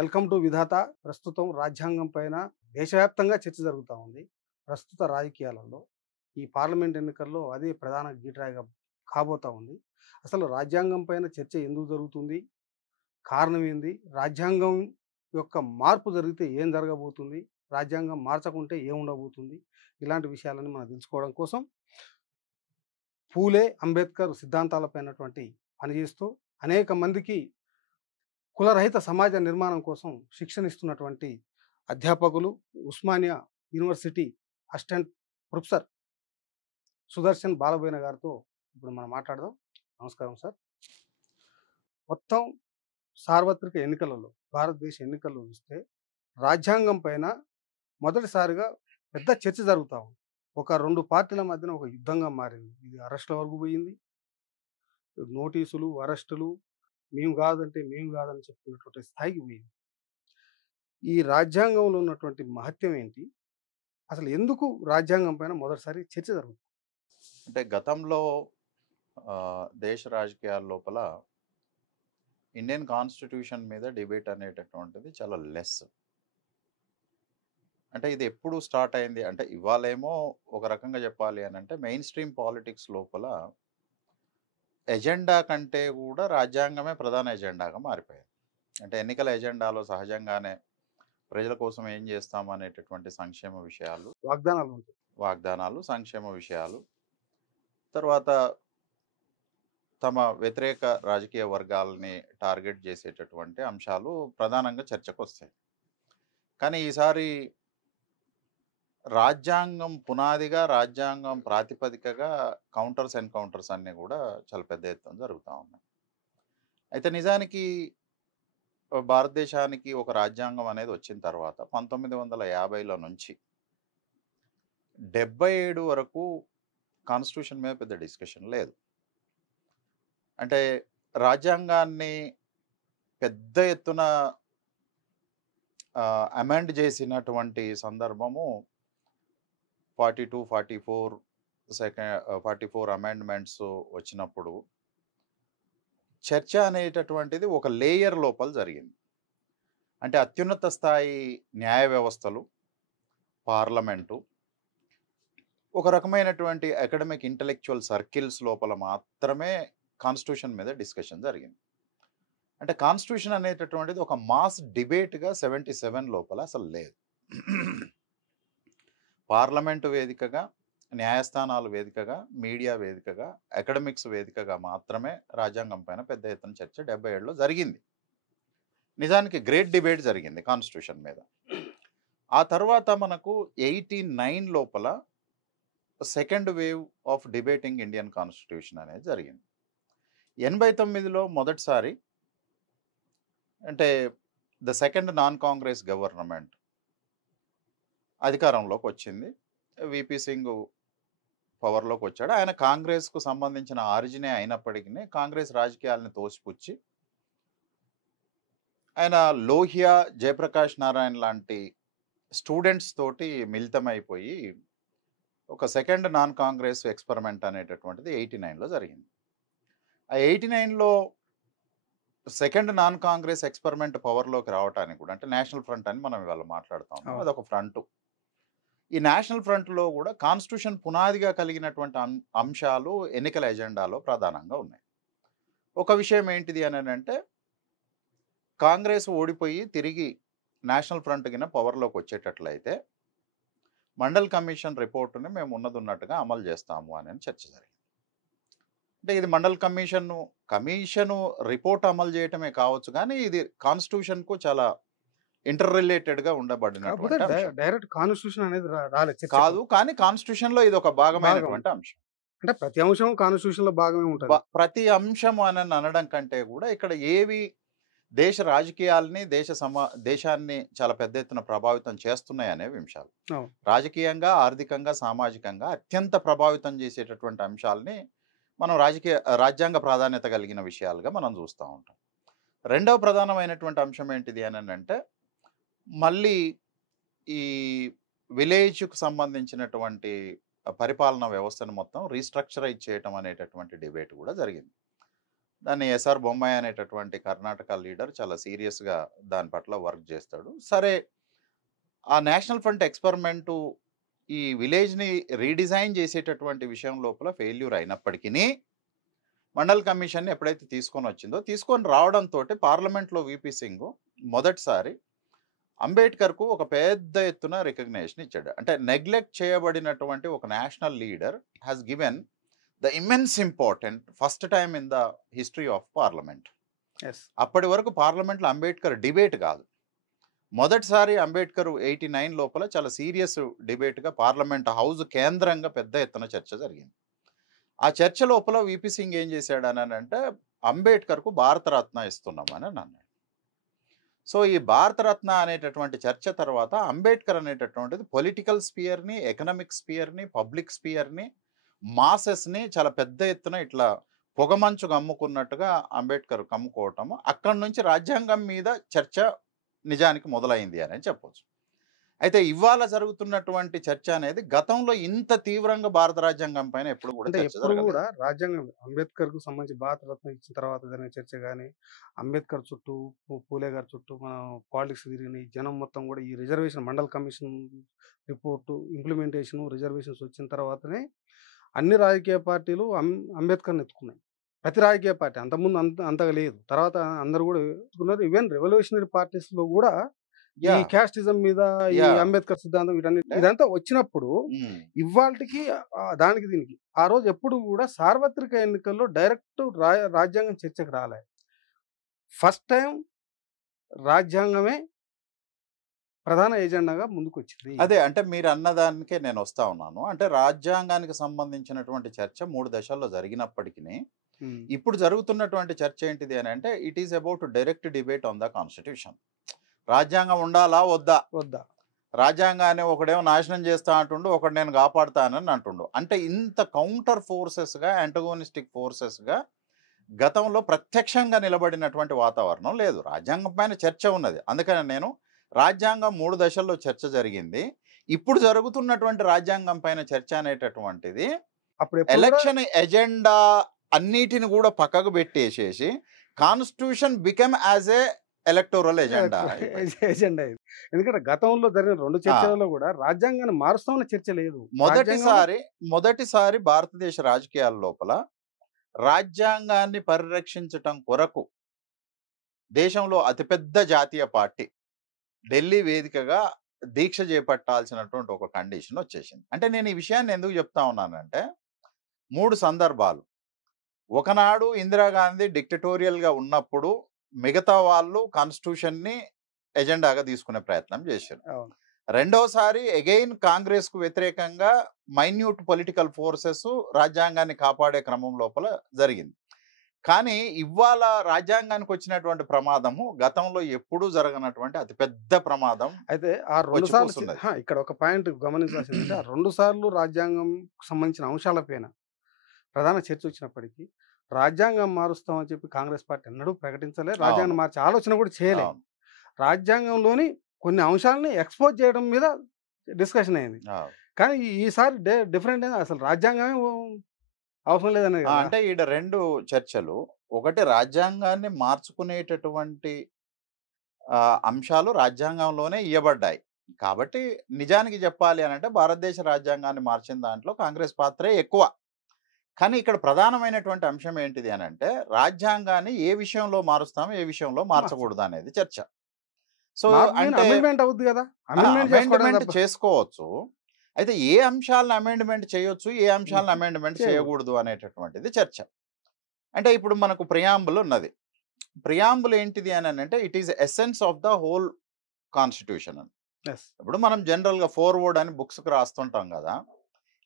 Welcome to విధాత. ప్రస్తుతం రాజ్యాంగం పైన దేశవ్యాప్తంగా చర్చ జరుగుతూ ఉంది. ప్రస్తుత రాజకీయాలలో ఈ పార్లమెంట్ ఎన్నికల్లో అదే ప్రధాన గీట్రాయిగా కాబోతా ఉంది. అసలు రాజ్యాంగం పైన చర్చ ఎందుకు జరుగుతుంది? కారణం ఏంది? రాజ్యాంగం యొక్క మార్పు జరిగితే ఏం జరగబోతుంది? రాజ్యాంగం మార్చకుంటే ఏం ఉండబోతుంది? ఇలాంటి విషయాలని మనం తెలుసుకోవడం కోసం పూలే అంబేద్కర్ సిద్ధాంతాలపైనటువంటి పనిచేస్తూ అనేక మందికి కులరహిత సమాజ నిర్మాణం కోసం శిక్షణ ఇస్తున్నటువంటి అధ్యాపకులు, Osmania university assistant professor Sudarshan Balaboina గారితో ఇప్పుడు మనం మాట్లాడదాం. నమస్కారం సార్. మొత్తం సార్వత్రిక ఎన్నికలలో, భారతదేశ ఎన్నికల్లో చూస్తే రాజ్యాంగం పైన మొదటిసారిగా పెద్ద చర్చ జరుగుతూ ఉంది. ఒక రెండు పార్టీల మధ్యన ఒక యుద్ధంగా మారింది. ఇది అరెస్టుల వరకు పోయింది. నోటీసులు, అరెస్టులు, మేము కాదని చెప్తున్నటువంటి స్థాయికి పోయింది. ఈ రాజ్యాంగంలో ఉన్నటువంటి మహత్యం ఏంటి? అసలు ఎందుకు రాజ్యాంగం పైన మొదటిసారి చర్చ జరుగుతుంది? అంటే గతంలో దేశ రాజకీయాల లోపల ఇండియన్ కాన్స్టిట్యూషన్ మీద డిబేట్ అనేటటువంటిది చాలా లెస్. అంటే ఇది ఎప్పుడు స్టార్ట్ అయింది అంటే ఇవాళేమో ఒక రకంగా చెప్పాలి అని అంటే మెయిన్ స్ట్రీమ్ పాలిటిక్స్ లోపల ఎజెండా కంటే కూడా రాజ్యాంగమే ప్రధాన ఎజెండాగా మారిపోయింది. అంటే ఎన్నికల ఎజెండాలో సహజంగానే ప్రజల కోసం ఏం చేస్తాం అనేటటువంటి సంక్షేమ విషయాలు, వాగ్దానాలు ఉంటాయి. వాగ్దానాలు, సంక్షేమ విషయాలు, తర్వాత తమ వ్యతిరేక రాజకీయ వర్గాలని టార్గెట్ చేసేటటువంటి అంశాలు ప్రధానంగా చర్చకు వస్తాయి. కానీ ఈసారి రాజ్యాంగం పునాదిగా, రాజ్యాంగం ప్రాతిపదికగా కౌంటర్స్ ఎన్కౌంటర్స్ అన్నీ కూడా చాలా పెద్ద ఎత్తున జరుగుతూ ఉన్నాయి. అయితే నిజానికి భారతదేశానికి ఒక రాజ్యాంగం అనేది వచ్చిన తర్వాత 1950లో నుంచి 77 వరకు కాన్స్టిట్యూషన్ మీద పెద్ద డిస్కషన్ లేదు. అంటే రాజ్యాంగాన్ని పెద్ద ఎత్తున అమెండ్ చేసినటువంటి సందర్భము 44 అమెండ్మెంట్స్ వచ్చినప్పుడు చర్చ అనేటటువంటిది ఒక లేయర్ లోపల జరిగింది. అంటే అత్యున్నత స్థాయి న్యాయ వ్యవస్థలు, పార్లమెంటు, ఒక రకమైనటువంటి అకాడమిక్ ఇంటలెక్చువల్ సర్కిల్స్ లోపల మాత్రమే కాన్స్టిట్యూషన్ మీద డిస్కషన్ జరిగింది. అంటే కాన్స్టిట్యూషన్ అనేటటువంటిది ఒక మాస్ డిబేట్గా 77 లోపల అసలు లేదు. పార్లమెంటు వేదికగా, న్యాయస్థానాలు వేదికగా, మీడియా వేదికగా, అకాడమిక్స్ వేదికగా మాత్రమే రాజ్యాంగం పైన పెద్ద ఎత్తున చర్చ 77లో జరిగింది. నిజానికి గ్రేట్ డిబేట్ జరిగింది కాన్స్టిట్యూషన్ మీద. ఆ తర్వాత మనకు 89 లోపల second wave of debating Indian constitution అనేది జరిగింది. 89లో మొదటిసారి అంటే the second non Congress government అధికారంలోకి వచ్చింది. విపి సింగ్ పవర్లోకి వచ్చాడు. ఆయన కాంగ్రెస్కు సంబంధించిన ఆరిజినే అయినప్పటికీ కాంగ్రెస్ రాజకీయాలను తోసిపుచ్చి ఆయన లోహియా, జయప్రకాష్ నారాయణ లాంటి స్టూడెంట్స్ తోటి మిళితమైపోయి ఒక సెకండ్ నాన్ కాంగ్రెస్ ఎక్స్పెరిమెంట్ అనేటటువంటిది 89లో జరిగింది. ఆ 89లో సెకండ్ నాన్ కాంగ్రెస్ ఎక్స్పెరిమెంట్ పవర్లోకి రావడానికి కూడా అంటే నేషనల్ ఫ్రంట్ అని మనం ఇవాళ మాట్లాడుతాం. అదొక ఫ్రంట్. ఈ నేషనల్ ఫ్రంట్లో కూడా కాన్స్టిట్యూషన్ పునాదిగా కలిగినటువంటి అంశాలు ఎన్నికల ఎజెండాలో ప్రధానంగా ఉన్నాయి. ఒక విషయం ఏంటిది అని అంటే కాంగ్రెస్ ఓడిపోయి తిరిగి నేషనల్ ఫ్రంట్ కింద పవర్లోకి వచ్చేటట్లయితే మండల్ కమిషన్ రిపోర్టుని మేము ఉన్నట్టుగా అమలు చేస్తాము అని చర్చ జరిగింది. అంటే ఇది మండల్ కమిషను రిపోర్ట్ అమలు చేయటమే కావచ్చు, కానీ ఇది కాన్స్టిట్యూషన్కు చాలా ఇంటర్ రిలేటెడ్గా ఉండబడినటువంటి డైరెక్ట్ కాన్స్టిట్యూషన్ అనేది రాలేదు కాదు, కానీ కాన్స్టిట్యూషన్లో ఇది ఒక భాగమైనటువంటి అంశం. అంటే ప్రతి అంశం కాన్స్టిట్యూషన్లో భాగమే ఉంటుంది. ప్రతి అంశం అని అనడం కంటే కూడా ఇక్కడ ఏవి దేశ రాజకీయాలని, దేశాన్ని చాలా పెద్ద ఎత్తున ప్రభావితం చేస్తున్నాయి అనేవి అంశాలు. రాజకీయంగా, ఆర్థికంగా, సామాజికంగా అత్యంత ప్రభావితం చేసేటటువంటి అంశాలని మనం రాజ్యాంగ ప్రాధాన్యత కలిగిన విషయాలుగా మనం చూస్తూ ఉంటాం. రెండవ ప్రధానమైనటువంటి అంశం ఏంటిది అని అంటే మళ్ళీ ఈ విలేజ్కు సంబంధించినటువంటి పరిపాలనా వ్యవస్థను మొత్తం రీస్ట్రక్చరైజ్ చేయటం అనేటటువంటి డిబేట్ కూడా జరిగింది. దాన్ని ఎస్ఆర్ బొమ్మాయి అనేటటువంటి కర్ణాటక లీడర్ చాలా సీరియస్గా దాని పట్ల వర్క్ చేస్తాడు. సరే, ఆ నేషనల్ ఫ్రంట్ ఎక్స్పెరిమెంటు ఈ విలేజ్ని రీడిజైన్ చేసేటటువంటి విషయం లోపల ఫెయిల్యూర్ అయినప్పటికీ మండల్ కమిషన్ ఎప్పుడైతే తీసుకొని రావడంతో పార్లమెంట్లో విపి సింగ్ మొదటిసారి అంబేద్కర్కు ఒక పెద్ద ఎత్తున రికగ్నేషన్ ఇచ్చాడు. అంటే నెగ్లెక్ట్ చేయబడినటువంటి ఒక national leader has given the immense important first time in the history of parliament. అప్పటి వరకు పార్లమెంట్లో అంబేద్కర్ డిబేట్ కాదు. మొదటిసారి అంబేద్కర్ 89 లోపల చాలా సీరియస్ డిబేట్గా పార్లమెంట్ హౌస్ కేంద్రంగా పెద్ద ఎత్తున చర్చ జరిగింది. ఆ చర్చ లోపల విపి సింగ్ ఏం చేశాడని అంటే అంబేద్కర్కు భారతరత్న ఇస్తున్నామని అన్నాడు. సో ఈ భారతరత్న అనేటటువంటి చర్చ తర్వాత అంబేద్కర్ అనేటటువంటిది పొలిటికల్ స్పియర్ని, ఎకనామిక్ స్పియర్ని, పబ్లిక్ స్పియర్ని, మాసెస్ని చాలా పెద్ద ఎత్తున ఇట్లా పొగమంచు కమ్ముకున్నట్టుగా అంబేద్కర్ కమ్ముకోవటము, అక్కడి నుంచి రాజ్యాంగం మీద చర్చ నిజానికి మొదలైంది అని చెప్పవచ్చు. అయితే ఇవాళ జరుగుతున్నటువంటి చర్చ అనేది గతంలో ఇంత తీవ్రంగా భారత రాజ్యాంగం పైన ఎప్పుడు కూడా అంటే చర్చ ఎప్పుడు జరగలేదు. కూడా రాజ్యాంగం అంబేద్కర్ కు సంబంధించి భారతరత్న ఇచ్చిన తర్వాత జరిగిన చర్చ కానీ, అంబేద్కర్ చుట్టూ పూలే గారి చుట్టూ మనం పాలిటిక్స్ తిరిగిన జనం మొత్తం కూడా ఈ reservation mandal commission report implementation reservations వచ్చిన తర్వాతనే అన్ని రాజకీయ పార్టీలు అంబేద్కర్ని ఎత్తుకున్నాయి. ప్రతి రాజకీయ పార్టీ అంతకుముందు అంతగా లేదు. తర్వాత అందరు కూడా ఎత్తుకున్నారు. ఈవెన్ రెవల్యూషనరీ పార్టీస్ లో కూడా ఈ యా క్యాస్టిజం మీద ఈ యా అంబేద్కర్ సిద్ధాంతం ఇదంతా వచ్చినప్పుడు ఇవాళకి దానికి దీనికి ఆ రోజు ఎప్పుడు కూడా సార్వత్రిక ఎన్నికల్లో డైరెక్ట్ రాజ్యాంగం చర్చకు రాలే. ఫస్ట్ టైం రాజ్యాంగమే ప్రధాన ఎజెండాగా ముందుకు వచ్చింది. అదే అంటే మీరు అన్నదానికే నేను వస్తా ఉన్నాను. అంటే రాజ్యాంగానికి సంబంధించినటువంటి చర్చ 3 దశల్లో జరిగినప్పటికీ ఇప్పుడు జరుగుతున్నటువంటి చర్చ ఏంటిది అని అంటే it is about direct debate on the constitution. రాజ్యాంగం ఉండాలా వద్దా, రాజ్యాంగాన్ని ఒకడేమో నాశనం చేస్తా అంటుండు, ఒకటి నేను కాపాడుతానని అంటుండు. అంటే ఇంత కౌంటర్ ఫోర్సెస్గా, యాంటగోనిస్టిక్ ఫోర్సెస్గా గతంలో ప్రత్యక్షంగా నిలబడినటువంటి వాతావరణం లేదు. రాజ్యాంగం పైన చర్చ ఉన్నది. అందుకని నేను రాజ్యాంగం 3 దశల్లో చర్చ జరిగింది. ఇప్పుడు జరుగుతున్నటువంటి రాజ్యాంగం పైన చర్చ అనేటటువంటిది అప్పుడు ఎలక్షన్ ఎజెండా అన్నిటిని కూడా పక్కకు పెట్టేసేసి constitution become as a electoral agenda. ఎందుకంటే గతంలో జరిగిన 2 చర్చలలో కూడా రాజ్యాంగాన్ని మారుస్తామన్న చర్చ లేదు. మొదటిసారి భారతదేశ రాజకీయాల లోపల రాజ్యాంగాన్ని పరిరక్షించటం కొరకు దేశంలో అతిపెద్ద జాతీయ పార్టీ ఢిల్లీ వేదికగా దీక్ష చేపట్టాల్సినటువంటి ఒక కండిషన్ వచ్చేసింది. అంటే నేను ఈ విషయాన్ని ఎందుకు చెప్తా ఉన్నానంటే 3 సందర్భాలు. ఒకనాడు ఇందిరాగాంధీ డిక్టటోరియల్గా ఉన్నప్పుడు మిగతా వాళ్ళు కాన్స్టిట్యూషన్ని ఎజెండాగా తీసుకునే ప్రయత్నం చేశారు. రెండోసారి అగైన్ కాంగ్రెస్కు వ్యతిరేకంగా మైన్యూట్ పొలిటికల్ ఫోర్సెస్ రాజ్యాంగాన్ని కాపాడే క్రమం లోపల జరిగింది. కానీ ఇవాళ రాజ్యాంగానికి వచ్చినటువంటి ప్రమాదము గతంలో ఎప్పుడూ జరగనటువంటి అతిపెద్ద ప్రమాదం. అయితే ఆ 2 సార్లు ఇక్కడ ఒక పాయింట్ గమనించాల్సింది, ఆ 2 సార్లు రాజ్యాంగం సంబంధించిన అంశాలపైన ప్రధాన చర్చ వచ్చినప్పటికీ రాజ్యాంగం మారుస్తామని చెప్పి కాంగ్రెస్ పార్టీ ఎన్నడూ ప్రకటించలే, రాజ్యాంగం మార్చే ఆలోచన కూడా చేయలేదు. రాజ్యాంగంలోని కొన్ని అంశాలని ఎక్స్పోజ్ చేయడం మీద డిస్కషన్ అయింది. కానీ ఈసారి డిఫరెంట్ అయింది, అసలు రాజ్యాంగమే అవసరం లేదనే. అంటే ఈడ 2 చర్చలు. ఒకటి రాజ్యాంగాన్ని మార్చుకునేటటువంటి అంశాలు రాజ్యాంగంలోనే ఇవ్వబడ్డాయి. కాబట్టి నిజానికి చెప్పాలి అని అంటే భారతదేశ రాజ్యాంగాన్ని మార్చిన దాంట్లో కాంగ్రెస్ పాత్రే ఎక్కువ. కానీ ఇక్కడ ప్రధానమైనటువంటి అంశం ఏంటిది అని అంటే రాజ్యాంగాన్ని ఏ విషయంలో మారుస్తాము, ఏ విషయంలో మార్చకూడదు అనేది చర్చ. సో అంటే అమెండ్మెంట్ చేసుకోవచ్చు. అయితే ఏ అంశాలను అమెండ్మెంట్ చేయొచ్చు, ఏ అంశాలను అమెండ్మెంట్ చేయకూడదు అనేటటువంటిది చర్చ. అంటే ఇప్పుడు మనకు ప్రియాంబుల్ ఉన్నది. ప్రియాంబుల్ ఏంటిది అని అంటే it is essence of the whole constitution అని. ఇప్పుడు మనం జనరల్గా ఫోర్వర్డ్ అని బుక్స్కి రాస్తుంటాం కదా.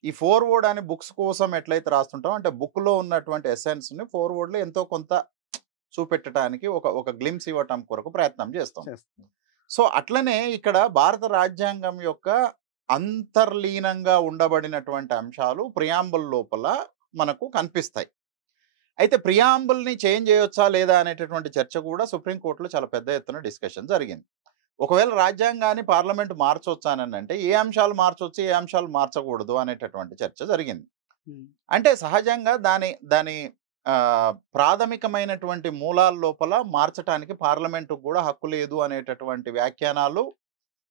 ఈ ఫోర్వర్డ్ అని బుక్స్ కోసం ఎట్లయితే రాస్తుంటాం అంటే బుక్లో ఉన్నటువంటి ఎసెన్స్ని ఫోర్వర్డ్లో ఎంతో కొంత చూపెట్టడానికి ఒక గ్లిమ్స్ ఇవ్వటం కొరకు ప్రయత్నం చేస్తాం. సో అట్లనే ఇక్కడ భారత రాజ్యాంగం యొక్క అంతర్లీనంగా ఉండబడినటువంటి అంశాలు ప్రియాంబుల్ లోపల మనకు కనిపిస్తాయి. అయితే ప్రియాంబుల్ని చేంజ్ చేయొచ్చా లేదా అనేటటువంటి చర్చ కూడా సుప్రీంకోర్టులో చాలా పెద్ద ఎత్తున డిస్కషన్ జరిగింది. ఒకవేళ రాజ్యాంగాన్ని పార్లమెంట్ మార్చొచ్చా అని అంటే ఏ అంశాలు మార్చొచ్చు, ఏ అంశాలు మార్చకూడదు అనేటటువంటి చర్చ జరిగింది. అంటే సహజంగా దాని ప్రాథమికమైనటువంటి మూలాల లోపల మార్చటానికి పార్లమెంటుకు కూడా హక్కు లేదు అనేటటువంటి వ్యాఖ్యానాలు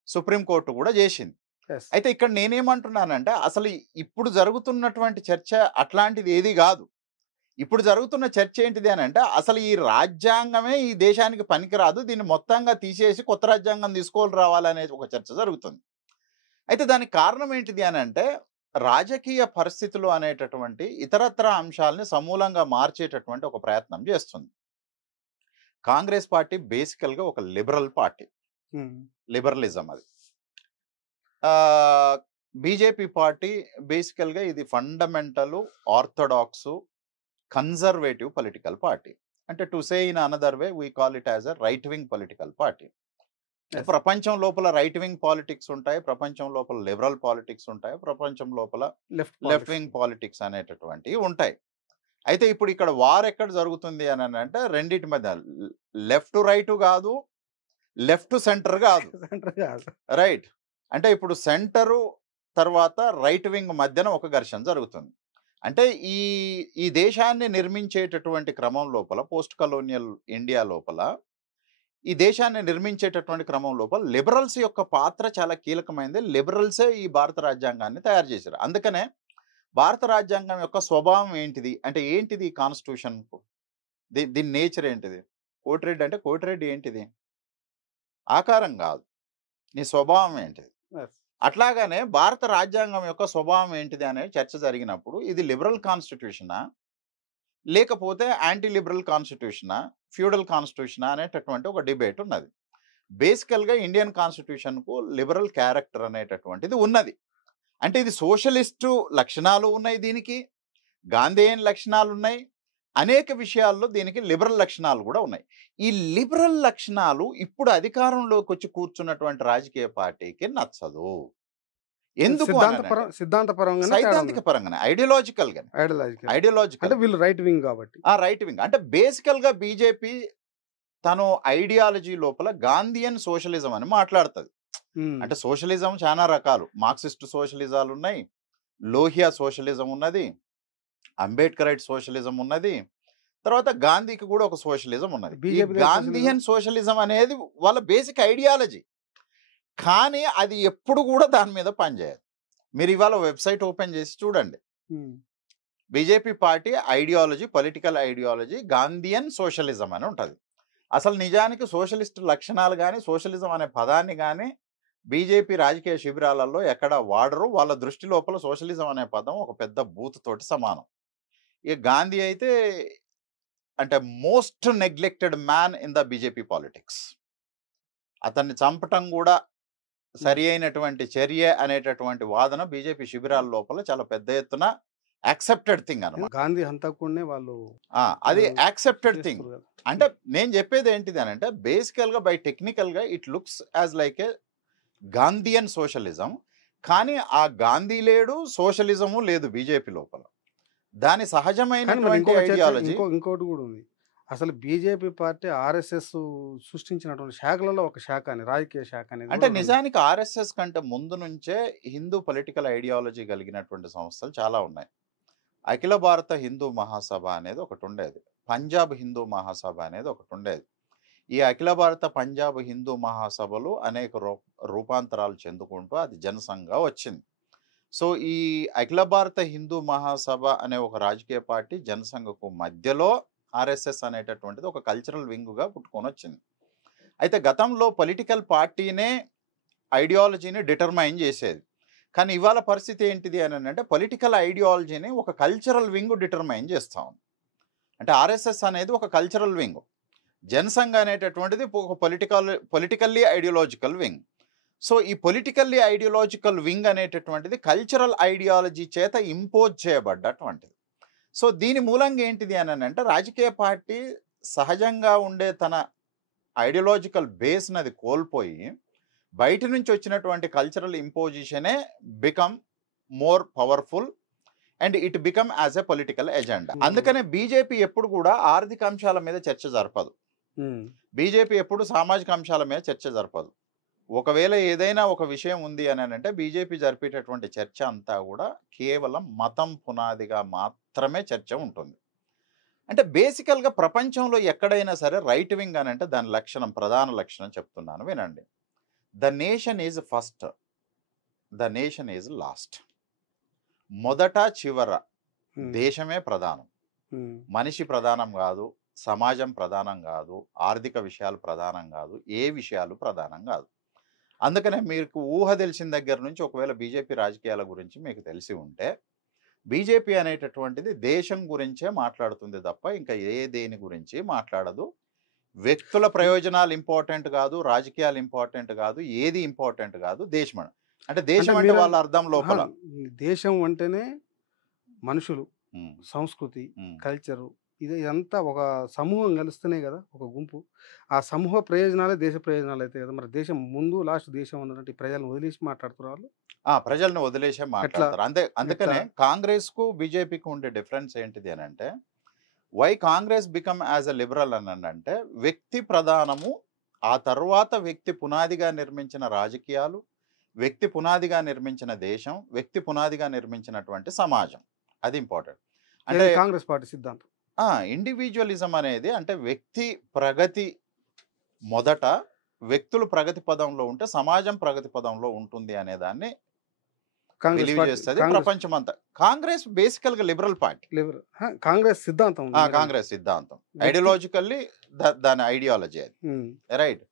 సుప్రీంకోర్టు కూడా చేసింది. Yes. అయితే ఇక్కడ నేనేమంటున్నానంటే అసలు ఇప్పుడు జరుగుతున్నటువంటి చర్చ అట్లాంటిది ఏది కాదు. ఇప్పుడు జరుగుతున్న చర్చ ఏంటిది అని అంటే అసలు ఈ రాజ్యాంగమే ఈ దేశానికి పనికిరాదు, దీన్ని మొత్తంగా తీసేసి కొత్త రాజ్యాంగం తీసుకొని రావాలనే ఒక చర్చ జరుగుతుంది. అయితే దానికి కారణం ఏంటిది అని అంటే రాజకీయ పరిస్థితులు అనేటటువంటి ఇతరత్ర అంశాలని సమూలంగా మార్చేటటువంటి ఒక ప్రయత్నం చేస్తుంది. కాంగ్రెస్ పార్టీ బేసికల్గా ఒక లిబరల్ పార్టీ, లిబరలిజం అది. బీజేపీ పార్టీ బేసికల్గా ఇది fundamental orthodox conservative political party. అంటే to say in another way we call it as a right wing political party. Yes. ప్రపంచం లోపల రైట్ వింగ్ పాలిటిక్స్ ఉంటాయి, ప్రపంచం లోపల లిబరల్ పాలిటిక్స్ ఉంటాయి, ప్రపంచం లోపల లెఫ్ట్ వింగ్ పాలిటిక్స్ అనేటటువంటివి ఉంటాయి. అయితే ఇప్పుడు ఇక్కడ వార్ ఎక్కడ జరుగుతుంది అని అంటే రెండింటి మధ్య, లెఫ్ట్ రైట్ కాదు, లెఫ్ట్ సెంటర్ కాదు, రైట్. అంటే ఇప్పుడు సెంటరు తర్వాత రైట్ వింగ్ మధ్యన ఒక ఘర్షణ జరుగుతుంది. అంటే ఈ దేశాన్ని నిర్మించేటటువంటి క్రమం లోపల, పోస్ట్ కలోనియల్ ఇండియా లోపల ఈ దేశాన్ని నిర్మించేటటువంటి క్రమం లోపల లిబరల్స్ యొక్క పాత్ర చాలా కీలకమైనది. లిబరల్సే ఈ భారత రాజ్యాంగాన్ని తయారు చేశారు. అందుకనే భారత రాజ్యాంగం యొక్క స్వభావం ఏంటిది అంటే ఏంటిది, కాన్స్టిట్యూషన్ దీని నేచర్ ఏంటిది? కోటిరెడ్డి అంటే కోటిరెడ్డి ఏంటిది? ఆకారం కాదు, నీ స్వభావం ఏంటిది? అట్లాగానే భారత రాజ్యాంగం యొక్క స్వభావం ఏంటిది అనే చర్చ జరిగినప్పుడు ఇది లిబరల్ కాన్స్టిట్యూషనా లేకపోతే యాంటీ లిబరల్ కాన్స్టిట్యూషనా, ఫ్యూడల్ కాన్స్టిట్యూషనా అనేటటువంటి ఒక డిబేట్ ఉన్నది. బేసికల్గా ఇండియన్ కాన్స్టిట్యూషన్కు లిబరల్ క్యారెక్టర్ అనేటటువంటిది ఉన్నది. అంటే ఇది సోషలిస్టు లక్షణాలు ఉన్నాయి, దీనికి గాంధేయన్ లక్షణాలు ఉన్నాయి, అనేక విషయాల్లో దీనికి లిబరల్ లక్షణాలు కూడా ఉన్నాయి. ఈ లిబరల్ లక్షణాలు ఇప్పుడు అధికారంలోకి వచ్చి కూర్చున్నటువంటి రాజకీయ పార్టీకి నచ్చదు. ఎందుకు? సైద్ధాంతిక పరంగానే, ఐడియాలజికల్ గానే, అంటే వీళ్ళు రైట్ వింగ్ కాబట్టి. రైట్ వింగ్ అంటే బేసికల్ గా బీజేపీ తను ఐడియాలజీ లోపల గాంధీయన్ సోషలిజం అని మాట్లాడుతుంది. అంటే సోషలిజం చాలా రకాలు, మార్క్సిస్ట్ సోషలిజాలు ఉన్నాయి, లోహియా సోషలిజం ఉన్నది, అంబేద్కరైట్ సోషలిజం ఉన్నది, తర్వాత గాంధీకి కూడా ఒక సోషలిజం ఉన్నది. గాంధీయన్ సోషలిజం అనేది వాళ్ళ బేసిక్ ఐడియాలజీ, కానీ అది ఎప్పుడు కూడా దాని మీద పనిచేయదు. మీరు ఇవాళ వెబ్సైట్ ఓపెన్ చేసి చూడండి, BJP party ideology, political ideology Gandhian socialism అని ఉంటుంది. అసలు నిజానికి సోషలిస్ట్ లక్షణాలు కానీ సోషలిజం అనే పదాన్ని కానీ బీజేపీ రాజకీయ శిబిరాలలో ఎక్కడ వాడరు. వాళ్ళ దృష్టి లోపల సోషలిజం అనే పదం ఒక పెద్ద బూత్ తోటి సమానం. ఇక గాంధీ అయితే అంటే most neglected man in the BJP politics. అతన్ని చంపటం కూడా సరి అయినటువంటి చర్య అనేటటువంటి వాదన బీజేపీ శిబిరాల లోపల చాలా పెద్ద ఎత్తున యాక్సెప్టెడ్ థింగ్ అన్నమాట. గాంధీ హంతకుడినే వాళ్ళు అది యాక్సెప్టెడ్ థింగ్. అంటే నేను చెప్పేది ఏంటిది అని అంటే బేసికల్గా బై టెక్నికల్గా it looks as like A Gandhian socialism, కానీ ఆ గాంధీ లేడు, సోషలిజము లేదు బీజేపీ లోపల. దాని సహజమైనటువంటి ఐడియాలజీ. ఇంకోటి కూడా ఉంది, అసలు బీజేపీ పార్టీ ఆర్ఎస్ఎస్ సృష్టించినటువంటి శాఖలలో ఒక శాఖ అని, రాజకీయ శాఖ అనేది. అంటే నిజానికి ఆర్ఎస్ఎస్ కంటే ముందు నుంచే హిందూ పొలిటికల్ ఐడియాలజీ కలిగినటువంటి సంస్థలు చాలా ఉన్నాయి. అఖిల భారత హిందూ మహాసభ అనేది ఒకటి ఉండేది, పంజాబ్ హిందూ మహాసభ అనేది ఒకటి ఉండేది. ఈ అఖిల భారత పంజాబ్ హిందూ మహాసభలు అనేక రూపాంతరాలు చెందుకుంటూ అది జనసంఘగా వచ్చింది. సో ఈ అఖిల భారత హిందూ మహాసభ అనే ఒక రాజకీయ పార్టీ జనసంఘకు మధ్యలో ఆర్ఎస్ఎస్ అనేటటువంటిది ఒక కల్చరల్ వింగ్గా పుట్టుకొని వచ్చింది. అయితే గతంలో పొలిటికల్ పార్టీనే ఐడియాలజీని డిటర్మైన్ చేసేది, కానీ ఇవాళ పరిస్థితి ఏంటిది అని అంటే పొలిటికల్ ఐడియాలజీని ఒక కల్చరల్ వింగ్ డిటర్మైన్ చేస్తూ ఉంది. అంటే ఆర్ఎస్ఎస్ అనేది ఒక కల్చరల్ వింగ్, జనసంఘ అనేటటువంటిది ఒక పొలిటికల్లీ ఐడియాలజికల్ వింగ్. సో ఈ పొలిటికల్లీ ఐడియాలజికల్ వింగ్ అనేటటువంటిది కల్చరల్ ఐడియాలజీ చేత ఇంపోజ్ చేయబడ్డటువంటిది. సో దీని మూలంగా ఏంటిది అని అంటే రాజకీయ పార్టీ సహజంగా ఉండే తన ఐడియాలజికల్ బేస్ని అది కోల్పోయి బయట నుంచి వచ్చినటువంటి కల్చరల్ ఇంపోజిషనే become more powerful and it become as a political agenda. అందుకనే బీజేపీ ఎప్పుడు కూడా ఆర్థిక అంశాల మీద చర్చ జరపదు, బీజేపీ ఎప్పుడు సామాజిక అంశాల మీద చర్చ జరపదు. ఒకవేళ ఏదైనా ఒక విషయం ఉంది అని అంటే బీజేపీ జరిపేటటువంటి చర్చ అంతా కూడా కేవలం మతం పునాదిగా మాత్రమే చర్చ ఉంటుంది. అంటే బేసికల్గా ప్రపంచంలో ఎక్కడైనా సరే రైట్ వింగ్ అని అంటే దాని లక్షణం, ప్రధాన లక్షణం చెప్తున్నాను వినండి. The nation is first, the nation is lost. మొదట చివర దేశమే ప్రధానం, మనిషి ప్రధానం కాదు, సమాజం ప్రధానం కాదు, ఆర్థిక విషయాలు ప్రధానం కాదు, ఏ విషయాలు ప్రధానం కాదు. అందుకనే మీకు ఊహ తెలిసిన దగ్గర నుంచి ఒకవేళ బీజేపీ రాజకీయాల గురించి మీకు తెలిసి ఉంటే, బీజేపీ అనేటటువంటిది దేశం గురించే మాట్లాడుతుంది తప్ప ఇంకా దేని గురించి మాట్లాడదు. వ్యక్తుల ప్రయోజనాలు ఇంపార్టెంట్ కాదు, రాజకీయాలు ఇంపార్టెంట్ కాదు, ఏది ఇంపార్టెంట్ కాదు, దేశం అంటే దేశం అంటే వాళ్ళ అర్థం లోపల దేశం అంటేనే మనుషులు, సంస్కృతి, కల్చరు, ఇదంతా ఒక సమూహం కలిస్తేనే కదా ఒక గుంపు. ఆ సమూహ ప్రయోజనాలే దేశ ప్రయోజనాలు అయితే కదా. మరి దేశం ముందు లాస్ట్ దేశం ఉన్నటువంటి ప్రజలను వదిలేసి మాట్లాడుతున్నారు వాళ్ళు. ప్రజలను వదిలేసే మాట్లాడతారు అంతే. అందుకనే కాంగ్రెస్ కు బీజేపీకి ఉండే డిఫరెన్స్ ఏంటిది అని అంటే, why Congress become as a liberal అని అంటే, వ్యక్తి ప్రధానము, ఆ తర్వాత వ్యక్తి పునాదిగా నిర్మించిన రాజకీయాలు, వ్యక్తి పునాదిగా నిర్మించిన దేశం, వ్యక్తి పునాదిగా నిర్మించినటువంటి సమాజం, అది ఇంపార్టెంట్. అంటే కాంగ్రెస్ పార్టీ సిద్ధాంతం ఇండివిజువలిజం అనేది అంటే వ్యక్తి ప్రగతి మొదట, వ్యక్తులు ప్రగతి పదంలో ఉంటే సమాజం ప్రగతి పదంలో ఉంటుంది అనే దాన్ని బిలీవ్ చేస్తుంది ప్రపంచం అంతా. కాంగ్రెస్ బేసికల్ గా లిబరల్ పార్టీ, కాంగ్రెస్ సిద్ధాంతం, కాంగ్రెస్ సిద్ధాంతం ఐడియాలజికల్లీ దాని ఐడియాలజీ అది, రైట్.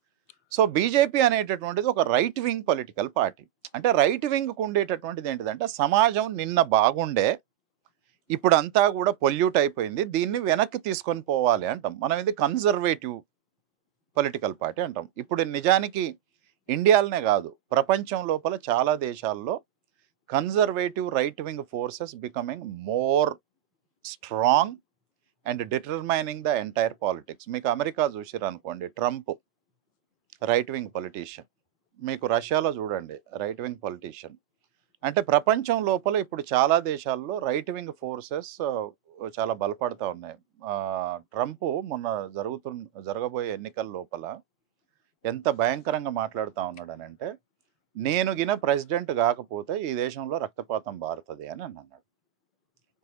సో బీజేపీ అనేటటువంటిది ఒక రైట్ వింగ్ పొలిటికల్ పార్టీ. అంటే రైట్ వింగ్ కు ఉండేటటువంటిది ఏంటిదంటే, సమాజం నిన్న బాగుండే, ఇప్పుడు అంతా కూడా పొల్యూట్ అయిపోయింది, దీన్ని వెనక్కి తీసుకొని పోవాలి అంటాం మనం. ఇది కన్జర్వేటివ్ పొలిటికల్ పార్టీ అంటాం. ఇప్పుడు నిజానికి ఇండియాలోనే కాదు, ప్రపంచం లోపల చాలా దేశాల్లో conservative right wing forces becoming more strong and determining the entire politics. మీకు అమెరికా చూసిరు అనుకోండి, ట్రంప్ రైట్ వింగ్ పొలిటీషియన్. మీకు రష్యాలో చూడండి రైట్ వింగ్ పొలిటీషియన్. అంటే ప్రపంచం లోపల ఇప్పుడు చాలా దేశాల్లో రైట్ వింగ్ ఫోర్సెస్ చాలా బలపడతా ఉన్నాయి. ట్రంప్ మొన్న జరగబోయే ఎన్నికల లోపల ఎంత భయంకరంగా మాట్లాడుతూ ఉన్నాడని అంటే, నేను గిన ప్రెసిడెంట్ కాకపోతే ఈ దేశంలో రక్తపాతం బారుతుంది అని అన్నాడు.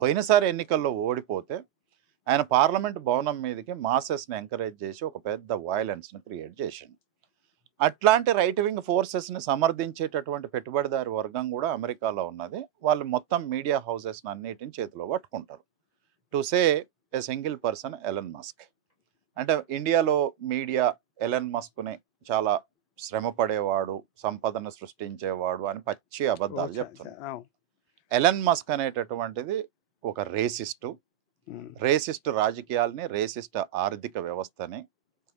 పోయినసారి ఎన్నికల్లో ఓడిపోతే ఆయన పార్లమెంట్ భవనం మీదకి మాసెస్ని ఎంకరేజ్ చేసి ఒక పెద్ద వైలెన్స్ని క్రియేట్ చేసిండు. అట్లాంటి రైట్ వింగ్ ఫోర్సెస్ని సమర్థించేటటువంటి పెట్టుబడిదారి వర్గం కూడా అమెరికాలో ఉన్నది. వాళ్ళు మొత్తం మీడియా హౌసెస్ని అన్నిటిని చేతిలో పట్టుకుంటారు. To say a single person Elon Musk. అంటే ఇండియాలో మీడియా ఎలన్ మస్క్ని చాలా శ్రమ పడేవాడు, సంపదను సృష్టించేవాడు అని పచ్చి అబద్ధాలు చెప్తున్నారు. ఎలన్ మస్క్ అనేటటువంటిది ఒక రేసిస్ట్ రాజకీయాల్ని, రేసిస్ట్ ఆర్థిక వ్యవస్థని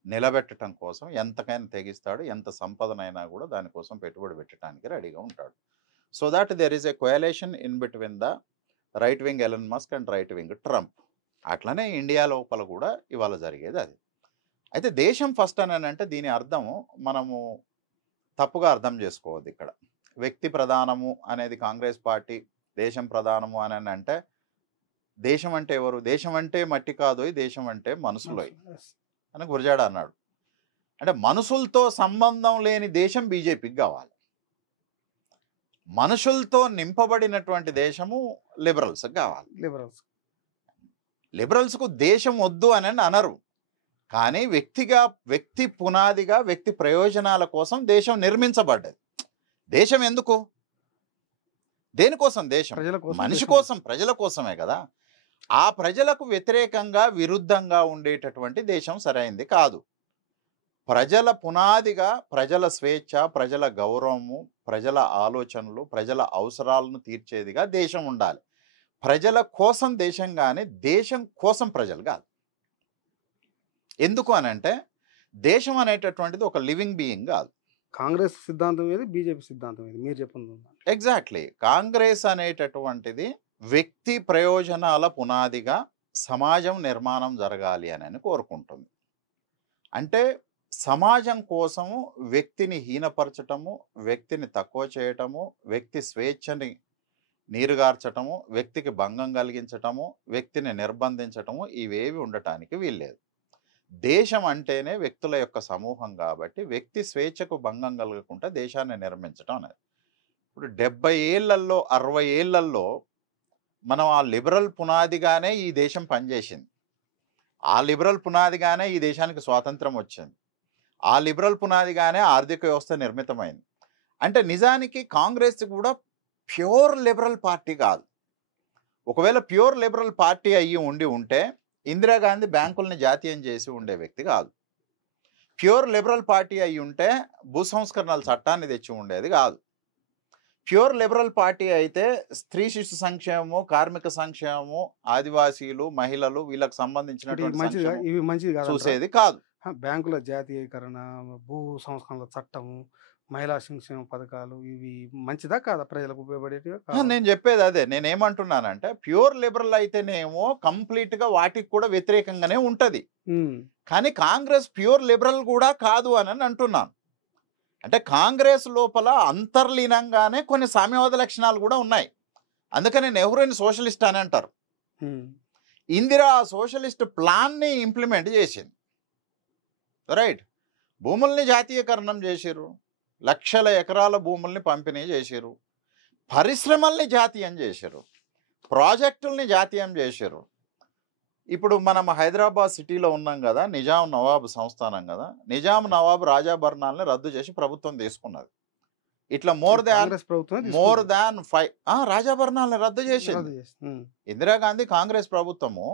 నిలబెట్టడం కోసం ఎంతకైనా తెగిస్తాడు, ఎంత సంపదనైనా కూడా దానికోసం పెట్టుబడి పెట్టడానికి రెడీగా ఉంటాడు. So that there is a coalition in between the right wing Elon Musk and right wing Trump. అట్లనే ఇండియా లోపల కూడా ఇవాళ జరిగేది అది. అయితే దేశం ఫస్ట్ అని అంటే దీని అర్థము మనము తప్పుగా అర్థం చేసుకోవద్దు. ఇక్కడ వ్యక్తి ప్రధానము అనేది కాంగ్రెస్ పార్టీ, దేశం ప్రధానము అని అంటే, దేశం అంటే ఎవరు? దేశం అంటే మట్టి కాదు, దేశం అంటే మనుషులు అని గురజాడ అన్నాడు. అంటే మనుషులతో సంబంధం లేని దేశం బీజేపీకి కావాలి. మనుషులతో నింపబడినటువంటి దేశము లిబరల్స్కి కావాలి. లిబరల్స్కు దేశం వద్దు అని అనరు, కానీ వ్యక్తి పునాదిగా వ్యక్తి ప్రయోజనాల కోసం దేశం నిర్మించబడ్డది. దేశం ఎందుకు? దేనికోసం? దేశం మనిషి కోసం, ప్రజల కోసమే కదా. ఆ ప్రజలకు వ్యతిరేకంగా, విరుద్ధంగా ఉండేటటువంటి దేశం సరైంది కాదు. ప్రజల పునాదిగా ప్రజల స్వేచ్ఛ, ప్రజల గౌరవము, ప్రజల ఆలోచనలు, ప్రజల అవసరాలను తీర్చేదిగా దేశం ఉండాలి. ప్రజల కోసం దేశం, కానీ దేశం కోసం ప్రజలు కాదు. ఎందుకు అని అంటే, దేశం అనేటటువంటిది ఒక లివింగ్ బీయింగ్ కాదు. కాంగ్రెస్ సిద్ధాంతం ఏది, బీజేపీ సిద్ధాంతం ఏది మీరు చెప్పండి. ఎగ్జాక్ట్లీ. కాంగ్రెస్ అనేటటువంటిది వ్యక్తి ప్రయోజనాల పునాదిగా సమాజం నిర్మాణం జరగాలి అని కోరుకుంటుంది. అంటే సమాజం కోసము వ్యక్తిని హీనపరచటము, వ్యక్తిని తక్కువ చేయటము, వ్యక్తి స్వేచ్ఛని నీరుగార్చటము, వ్యక్తికి భంగం కలిగించటము, వ్యక్తిని నిర్బంధించటము, ఇవేవి ఉండటానికి వీల్లేదు. దేశం అంటేనే వ్యక్తుల యొక్క సమూహం కాబట్టి వ్యక్తి స్వేచ్ఛకు భంగం కలగకుండా దేశాన్ని నిర్మించటం అనేది. ఇప్పుడు 70 ఏళ్లలో 60 ఏళ్లలో మనం ఆ లిబరల్ పునాదిగానే ఈ దేశం పనిచేసింది. ఆ లిబరల్ పునాదిగానే ఈ దేశానికి స్వాతంత్రం వచ్చింది. ఆ లిబరల్ పునాదిగానే ఆర్థిక వ్యవస్థ నిర్మితమైంది. అంటే నిజానికి కాంగ్రెస్ కూడా ప్యూర్ లిబరల్ పార్టీ కాదు. ఒకవేళ ప్యూర్ లిబరల్ పార్టీ అయ్యి ఉంటే ఇందిరాగాంధీ బ్యాంకుల్ని జాతీయం చేసి ఉండే వ్యక్తి కాదు. ప్యూర్ లిబరల్ పార్టీ అయి ఉంటే భూ సంస్కరణల చట్టాన్ని తెచ్చి ఉండేది కాదు. ప్యూర్ లిబరల్ పార్టీ అయితే స్త్రీ శిశు సంక్షేమము, కార్మిక సంక్షేమము, ఆదివాసీలు, మహిళలు వీళ్ళకి సంబంధించినటువంటి చూసేది కాదు. బ్యాంకుల జాతీయకరణ, భూ సంస్కరణల చట్టము, మహిళా సంక్షేమ పథకాలు ఇవి మంచిదా కాదా ప్రజలకు ఉపయోగపడేటివి? నేను చెప్పేది అదే. నేనేమంటున్నానంటే ప్యూర్ లిబరల్ అయితేనేమో కంప్లీట్గా వాటికి కూడా వ్యతిరేకంగానే ఉంటుంది. కానీ కాంగ్రెస్ ప్యూర్ లిబరల్ కూడా కాదు అని అంటున్నాను. అంటే కాంగ్రెస్ లోపల అంతర్లీనంగానే కొన్ని సామ్యవాద లక్షణాలు కూడా ఉన్నాయి. అందుకని నెహ్రూని సోషలిస్ట్ అని అంటారు. ఇందిరా ఆ సోషలిస్ట్ ప్లాన్ని ఇంప్లిమెంట్ చేసింది. రైట్. భూముల్ని జాతీయకరణం చేసిర్రు, లక్షల ఎకరాల భూముల్ని పంపిణీ చేసిర్రు, పరిశ్రమల్ని జాతీయం చేసిర్రు, ప్రాజెక్టుల్ని జాతీయం చేసిర్రు. ఇప్పుడు మనం హైదరాబాద్ సిటీలో ఉన్నాం కదా, నిజాం నవాబు సంస్థానం కదా, నిజాం నవాబు రాజాభరణాలని రద్దు చేసి ప్రభుత్వం తీసుకున్నది. ఇట్లా మోర్ దాన్ 5 రాజాభరణాలను రద్దు చేసింది ఇందిరాగాంధీ. కాంగ్రెస్ ప్రభుత్వము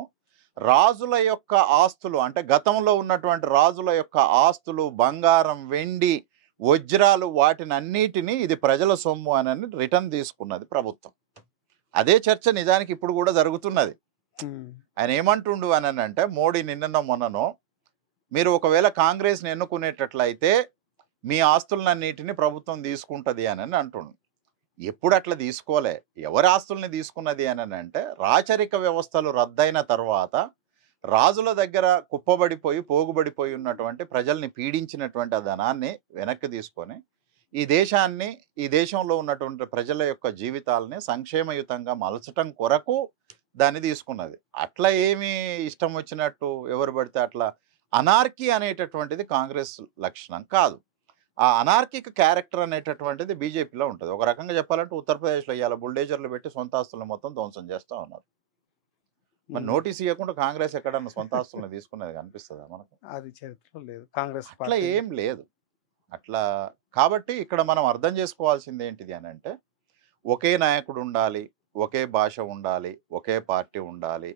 రాజుల యొక్క ఆస్తులు, అంటే గతంలో ఉన్నటువంటి రాజుల యొక్క ఆస్తులు, బంగారం, వెండి, వజ్రాలు, వాటిని అన్నిటినీ ఇది ప్రజల సొమ్ము అని రిటర్న్ తీసుకున్నది ప్రభుత్వం. అదే చర్చ నిజానికి ఇప్పుడు కూడా జరుగుతున్నది. ఆయన ఏమంటుండు అని అంటే, మోడీ నిన్ననో మొన్ననో మీరు ఒకవేళ కాంగ్రెస్ని ఎన్నుకునేటట్లయితే మీ ఆస్తులన్నిటిని ప్రభుత్వం తీసుకుంటుంది అని అంటుండు. ఎప్పుడు అట్లా తీసుకోలే. ఎవరి ఆస్తుల్ని తీసుకున్నది అని అంటే, రాచరిక వ్యవస్థలు రద్దయిన తర్వాత రాజుల దగ్గర కుప్పబడిపోయి పోగుబడిపోయి ఉన్నటువంటి ప్రజల్ని పీడించినటువంటి ఆ ధనాన్ని వెనక్కి తీసుకొని ఈ దేశాన్ని, ఈ దేశంలో ఉన్నటువంటి ప్రజల యొక్క జీవితాలని సంక్షేమయుతంగా మలచటం కొరకు దాన్ని తీసుకున్నది. అట్లా ఏమి ఇష్టం వచ్చినట్టు ఎవరు పడితే అట్లా అనార్కీ అనేటటువంటిది కాంగ్రెస్ లక్షణం కాదు. ఆ అనార్కిక్ క్యారెక్టర్ అనేటటువంటిది బీజేపీలో ఉంటుంది. ఒక రకంగా చెప్పాలంటే ఉత్తరప్రదేశ్లో ఇవాళ బుల్డేజర్లు పెట్టి సొంత ఆస్తులను మొత్తం ధ్వంసం చేస్తూ ఉన్నారు. మరి నోటీస్ ఇవ్వకుండా కాంగ్రెస్ ఎక్కడన్నా సొంత ఆస్తులను తీసుకునేది కనిపిస్తుందా మనకు? అది చరిత్రలో లేదు. కాంగ్రెస్ అట్లా ఏం లేదు. అట్లా కాబట్టి ఇక్కడ మనం అర్థం చేసుకోవాల్సింది ఏంటిది అని అంటే, ఒకే నాయకుడు ఉండాలి, ఒకే భాష ఉండాలి, ఒకే పార్టీ ఉండాలి,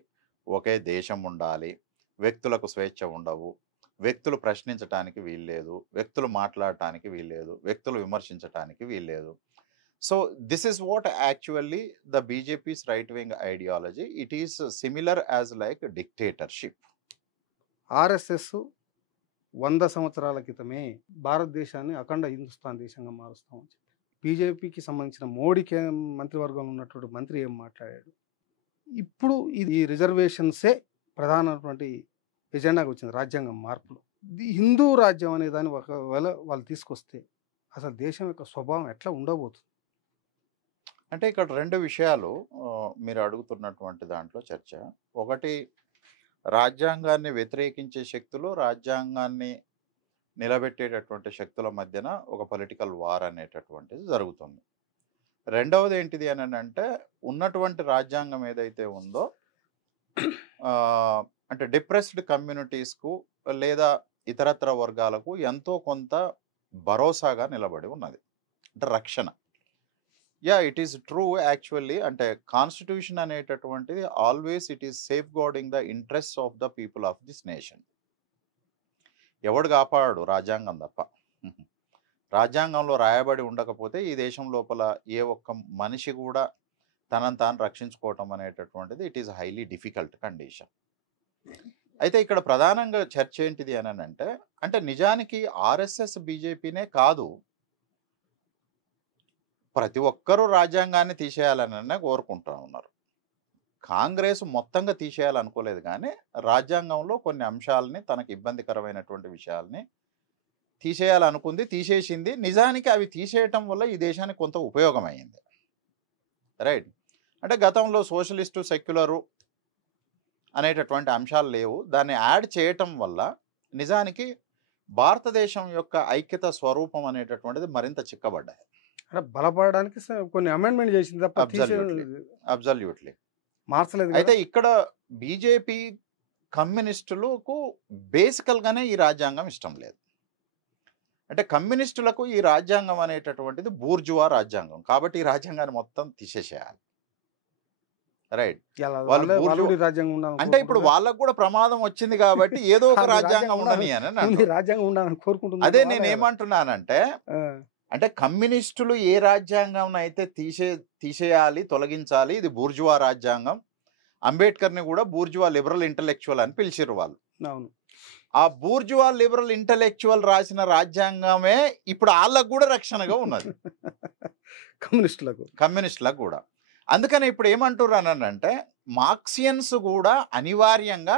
ఒకే దేశం ఉండాలి, వ్యక్తులకు స్వేచ్ఛ ఉండవు, వ్యక్తులు ప్రశ్నించడానికి వీల్లేదు, వ్యక్తులు మాట్లాడటానికి వీల్లేదు, వ్యక్తులు విమర్శించడానికి వీల్లేదు. So this is what actually the BJP's right wing ideology. It is similar as like dictatorship. RSS 100 సంవత్సరాల క్రితమే భారతదేశాన్ని అఖండ హిందుస్థాన్ దేశంగా మారుస్తామని చెప్పి బీజేపీకి సంబంధించిన మోడీకి మంత్రివర్గంలో ఉన్నటువంటి మంత్రి ఏం మాట్లాడాడు? ఇప్పుడు ఇది రిజర్వేషన్సే ప్రధానమైనటువంటి ఎజెండాగా వచ్చింది రాజ్యాంగం మార్పులు. హిందూ రాజ్యం అనే దాన్ని ఒకవేళ వాళ్ళు తీసుకొస్తే అసలు దేశం యొక్క స్వభావం ఎట్లా ఉండబోతుంది? అంటే ఇక్కడ 2 విషయాలు మీరు అడుగుతున్నటువంటి దాంట్లో చర్చ. ఒకటి, రాజ్యాంగాన్ని వ్యతిరేకించే శక్తులు, రాజ్యాంగాన్ని నిలబెట్టేటటువంటి శక్తుల మధ్యన ఒక పొలిటికల్ వార్ అనేటటువంటిది జరుగుతుంది. రెండవది ఏంటిది అని అంటే, ఉన్నటువంటి రాజ్యాంగం ఏదైతే ఉందో అంటే డిప్రెస్డ్ కమ్యూనిటీస్కు లేదా ఇతరత్ర వర్గాలకు ఎంతో కొంత భరోసాగా నిలబడి ఉన్నది, అంటే రక్షణ. It is true actually. అంటే కాన్స్టిట్యూషన్ అనేటటువంటిది always it is safe guarding the interest of the people of this nation. ఎవడు కాపాడు? రాజ్యాంగం తప్ప. రాజ్యాంగంలో రాయబడి ఉండకపోతే ఈ దేశం లోపల ఏ ఒక్క మనిషి కూడా తనను తాను రక్షించుకోవటం అనేటటువంటిది it is highly difficult condition. అయితే ఇక్కడ ప్రధానంగా చర్చ ఏంటిది అని అంటే నిజానికి ఆర్ఎస్ఎస్ బీజేపీనే కాదు, ప్రతి ఒక్కరూ రాజ్యాంగాన్ని తీసేయాలని కోరుకుంటూ ఉన్నారు. కాంగ్రెస్ మొత్తంగా తీసేయాలనుకోలేదు, కానీ రాజ్యాంగంలో కొన్ని అంశాలని, తనకు ఇబ్బందికరమైనటువంటి విషయాల్ని తీసేయాలనుకుంది, తీసేసింది. నిజానికి అవి తీసేయటం వల్ల ఈ దేశానికి కొంత ఉపయోగం అయింది. రైట్. అంటే గతంలో సోషలిస్టు, సెక్యులరు అనేటటువంటి అంశాలు లేవు. దాన్ని యాడ్ చేయటం వల్ల నిజానికి భారతదేశం యొక్క ఐక్యత స్వరూపం అనేటటువంటిది మరింత చిక్కబడ్డాయి. బలపడడానికి కొన్ని అమెండ్మెంట్ చేసింది తప్ప అబ్జల్యూట్లీ మార్చలేదు. అయితే ఇక్కడ బీజేపీ కమ్యూనిస్టులకు బేసికల్గానే ఈ రాజ్యాంగం ఇష్టం లేదు. అంటే కమ్యూనిస్టులకు ఈ రాజ్యాంగం అనేటటువంటిది బూర్జువా రాజ్యాంగం, కాబట్టి ఈ రాజ్యాంగాన్ని మొత్తం తీసేసేయాలి. రైట్. వాళ్ళు రాజ్యాంగం అంటే ఇప్పుడు వాళ్ళకు కూడా ప్రమాదం వచ్చింది కాబట్టి ఏదో ఒక రాజ్యాంగం ఉండని అని రాజ్యాంగం ఉండాలని కోరుకుంటుంది. అదే నేను ఏమంటున్నానంటే, అంటే కమ్యూనిస్టులు ఏ రాజ్యాంగం అయితే తీసేయాలి, తొలగించాలి, ఇది బూర్జువా రాజ్యాంగం. అంబేద్కర్ని కూడా బూర్జువా లిబరల్ ఇంటలెక్చువల్ అని పిలిచిర్రు వాళ్ళు. అవును. ఆ బూర్జువా లిబరల్ ఇంటలెక్చువల్ రాసిన రాజ్యాంగమే ఇప్పుడు వాళ్ళకు కూడా రక్షణగా ఉన్నది, కమ్యూనిస్టులకు కూడా. అందుకని ఇప్పుడు ఏమంటున్నానంటే, మార్క్సియన్స్ కూడా అనివార్యంగా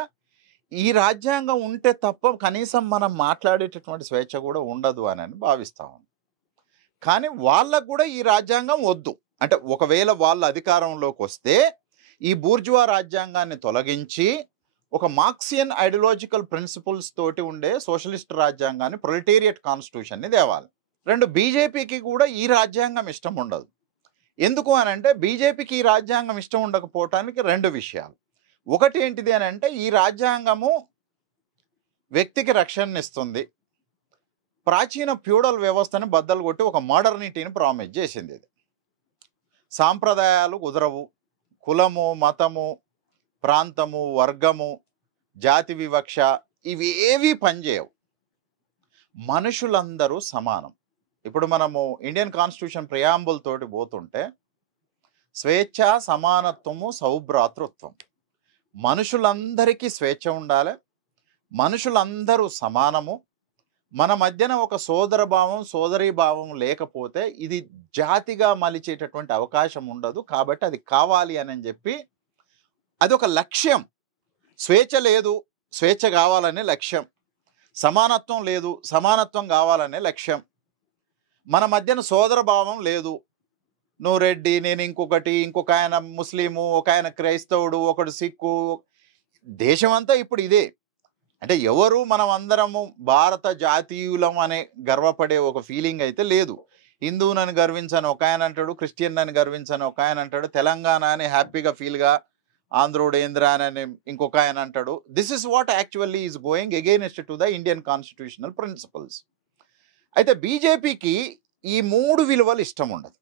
ఈ రాజ్యాంగం ఉంటే తప్ప కనీసం మనం మాట్లాడేటటువంటి స్వేచ్ఛ కూడా ఉండదు అని భావిస్తా ఉంది. కానీ వాళ్ళకు కూడా ఈ రాజ్యాంగం వద్దు. అంటే ఒకవేళ వాళ్ళ అధికారంలోకి వస్తే ఈ బూర్జువా రాజ్యాంగాన్ని తొలగించి ఒక మార్క్సియన్ ఐడియాలజికల్ ప్రిన్సిపల్స్ తోటి ఉండే సోషలిస్ట్ రాజ్యాంగాన్ని, ప్రొలిటేరియట్ కాన్స్టిట్యూషన్ని తేవాలి. రెండు, బీజేపీకి కూడా ఈ రాజ్యాంగం ఇష్టం ఉండదు. ఎందుకు అని అంటే, బీజేపీకి ఈ రాజ్యాంగం ఇష్టం ఉండకపోవటానికి రెండు విషయాలు. ఒకటి ఏంటిది అని అంటే, ఈ రాజ్యాంగము వ్యక్తికి రక్షణనిస్తుంది, ప్రాచీన ఫ్యూడల్ వ్యవస్థని బద్దలు కొట్టి ఒక మోడర్నిటీని ప్రామిస్ చేసింది. ఇది సాంప్రదాయాలు కుదరవు, కులము, మతము, ప్రాంతము, వర్గము, జాతి వివక్ష ఇవేవి పనిచేయవు, మనుషులందరూ సమానం. ఇప్పుడు మనము ఇండియన్ కాన్స్టిట్యూషన్ ప్రియాంబుల్ తోటి పోతుంటే స్వేచ్ఛ, సమానత్వము, సౌభ్రాతృత్వం, మనుషులందరికీ స్వేచ్ఛ ఉండాలి, మనుషులందరూ సమానము, మన మధ్యన ఒక సోదర భావం, సోదరీ భావం లేకపోతే ఇది జాతిగా మలిచేటటువంటి అవకాశం ఉండదు, కాబట్టి అది కావాలి అని చెప్పి అది ఒక లక్ష్యం. స్వేచ్ఛ లేదు, స్వేచ్ఛ కావాలనే లక్ష్యం, సమానత్వం లేదు, సమానత్వం కావాలనే లక్ష్యం, మన మధ్యన సోదర భావం లేదు, నువ్వు రెడ్డి, నేను ఇంకొక ఆయన ముస్లిము, ఒక ఆయన క్రైస్తవుడు, ఒకడు సిక్కు, దేశం అంతా ఇప్పుడు ఇదే. అంటే ఎవరు మనం అందరము భారత జాతీయులం అనే గర్వపడే ఒక ఫీలింగ్ అయితే లేదు. హిందువునని గర్వించని ఒక ఆయన అంటాడు, క్రిస్టియన్ అని గర్వించని ఒక ఆయన అంటాడు, తెలంగాణ అని హ్యాపీగా ఫీల్గా ఆంధ్రోడు ఏంద్రా అని ఇంకొక ఆయన అంటాడు. This is what actually is going against to the Indian constitutional principles. అయితే బీజేపీకి ఈ మూడు విలువలు ఇష్టం ఉండదు.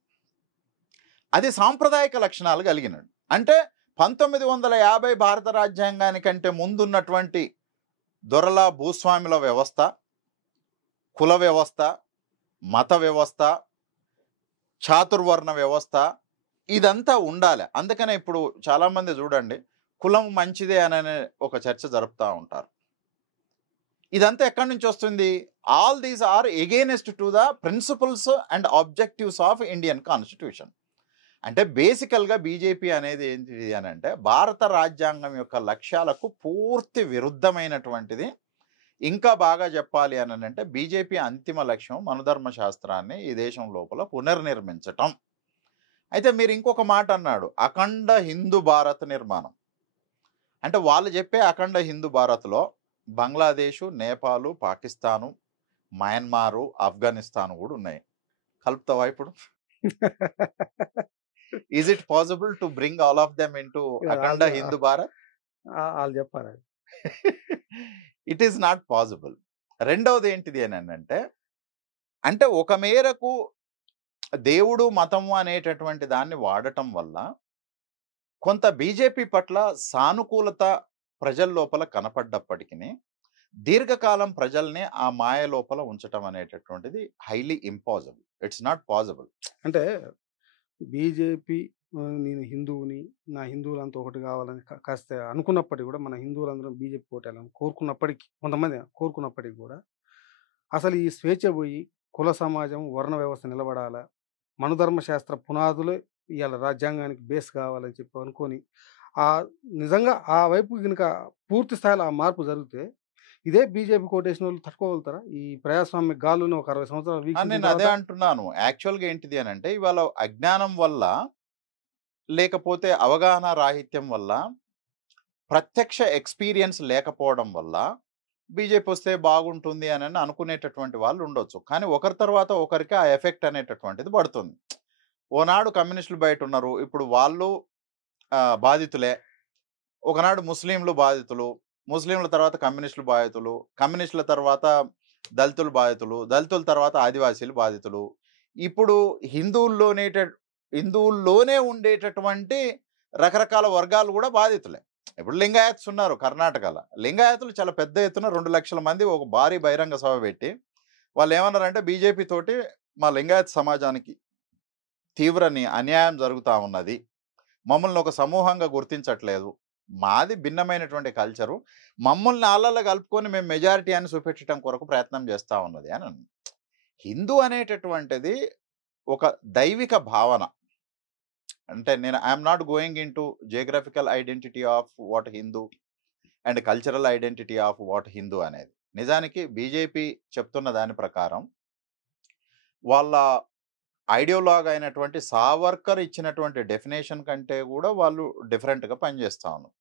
అది సాంప్రదాయక లక్షణాలు కలిగినది. అంటే 1950 భారత రాజ్యాంగానికంటే ముందున్నటువంటి దొరల, భూస్వాముల వ్యవస్థ, కుల వ్యవస్థ, మత వ్యవస్థ, చాతుర్వర్ణ వ్యవస్థ, ఇదంతా ఉండాలి. అందుకనే ఇప్పుడు చాలామంది చూడండి, కులం మంచిదే అనే ఒక చర్చ జరుపుతూ ఉంటారు. ఇదంతా ఎక్కడి నుంచి వస్తుంది? All these are against to the principles and objectives of Indian constitution. అంటే బేసికల్గా బీజేపీ అనేది ఏంటిది అని అంటే, భారత రాజ్యాంగం యొక్క లక్ష్యాలకు పూర్తి విరుద్ధమైనటువంటిది. ఇంకా బాగా చెప్పాలి అని అంటే, బీజేపీ అంతిమ లక్ష్యం మనుధర్మ శాస్త్రాన్ని ఈ దేశం లోపల పునర్నిర్మించటం. అయితే మీరు ఇంకొక మాట అన్నాడు, అఖండ హిందూ భారత్ నిర్మాణం. అంటే వాళ్ళు చెప్పే అఖండ హిందూ భారత్లో బంగ్లాదేశు, నేపాలు, పాకిస్తాను, మయన్మారు, ఆఫ్ఘనిస్తాన్ కూడా ఉన్నాయి. కలుపుతావా ఇప్పుడు? Is it possible to bring all of them into Akhand Hindu Bharat? వాళ్ళు చెప్పారు, ఇట్ ఈస్ నాట్ పాసిబుల్. రెండవది ఏంటిది అని అంటే ఒక మేరకు దేవుడు, మతము అనేటటువంటి దాన్ని వాడటం వల్ల కొంత బీజేపీ పట్ల సానుకూలత ప్రజల లోపల కనపడ్డప్పటికీ దీర్ఘకాలం ప్రజల్ని ఆ మాయ లోపల ఉంచటం అనేటటువంటిది highly impossible. It's not possible. అంటే బీజేపీ నేను హిందువుని, నా హిందువులంతా ఒకటి కావాలని కాస్త అనుకున్నప్పటికీ కూడా, మన హిందువులందరం బీజేపీ కోటాలని కోరుకున్నప్పటికీ, కొంతమంది కోరుకున్నప్పటికీ కూడా, అసలు ఈ స్వేచ్ఛ పోయి కుల సమాజం, వర్ణ వ్యవస్థ నిలబడాలా, మనుధర్మశాస్త్ర పునాదులే ఇవాళ రాజ్యాంగానికి బేస్ కావాలని చెప్పి అనుకొని నిజంగా ఆ వైపు కనుక పూర్తి స్థాయిలో ఆ మార్పు జరిగితే, ఇదే బీజేపీ కోటేషన్ వాళ్ళు తట్టుకోగలుగుతారా? ఈ ప్రజాస్వామ్య గాలుని ఒక 60 సంవత్సరాలు నేను అదే అంటున్నాను. యాక్చువల్గా ఏంటిది అని అంటే, ఇవాళ అజ్ఞానం వల్ల లేకపోతే అవగాహన రాహిత్యం వల్ల, ప్రత్యక్ష ఎక్స్పీరియన్స్ లేకపోవడం వల్ల బీజేపీ వస్తే బాగుంటుంది అని అనుకునేటటువంటి వాళ్ళు ఉండొచ్చు. కానీ ఒకరి తర్వాత ఒకరికి ఆ ఎఫెక్ట్ అనేటటువంటిది పడుతుంది. ఓనాడు కమ్యూనిస్టులు బయట ఉన్నారు, ఇప్పుడు వాళ్ళు బాధితులే. ఒకనాడు ముస్లింలు బాధితులు, ముస్లింల తర్వాత కమ్యూనిస్టులు బాధితులు, కమ్యూనిస్టుల తర్వాత దళితులు బాధితులు, దళితుల తర్వాత ఆదివాసీలు బాధితులు. ఇప్పుడు హిందువుల్లోనే ఉండేటటువంటి రకరకాల వర్గాలు కూడా బాధితులే. ఇప్పుడు లింగాయత్స్ ఉన్నారు కర్ణాటకలో. లింగాయతులు చాలా పెద్ద ఎత్తున 2 లక్షల మంది ఒక భారీ బహిరంగ సభ పెట్టి వాళ్ళు ఏమన్నారంటే, బీజేపీ తోటి మా లింగాయత్ సమాజానికి తీవ్ర అన్యాయం జరుగుతూ ఉన్నది, మమ్మల్ని ఒక సమూహంగా గుర్తించట్లేదు, మాది భిన్నమైనటువంటి కల్చరు, మమ్మల్ని ఆళ్ళల్లో కలుపుకొని మేము మెజారిటీ అని చూపెట్టడం కొరకు ప్రయత్నం చేస్తూ ఉన్నది అని అన్నారు. హిందూ అనేటటువంటిది ఒక దైవిక భావన. అంటే నేను I'm not going in to geographical identity of what Hindu and cultural identity of what Hindu అనేది. నిజానికి బీజేపీ చెప్తున్న దాని ప్రకారం వాళ్ళ ఐడియోలాగ్ అయినటువంటి సావర్కర్ ఇచ్చినటువంటి డెఫినేషన్ కంటే కూడా వాళ్ళు డిఫరెంట్గా పనిచేస్తా ఉన్నారు.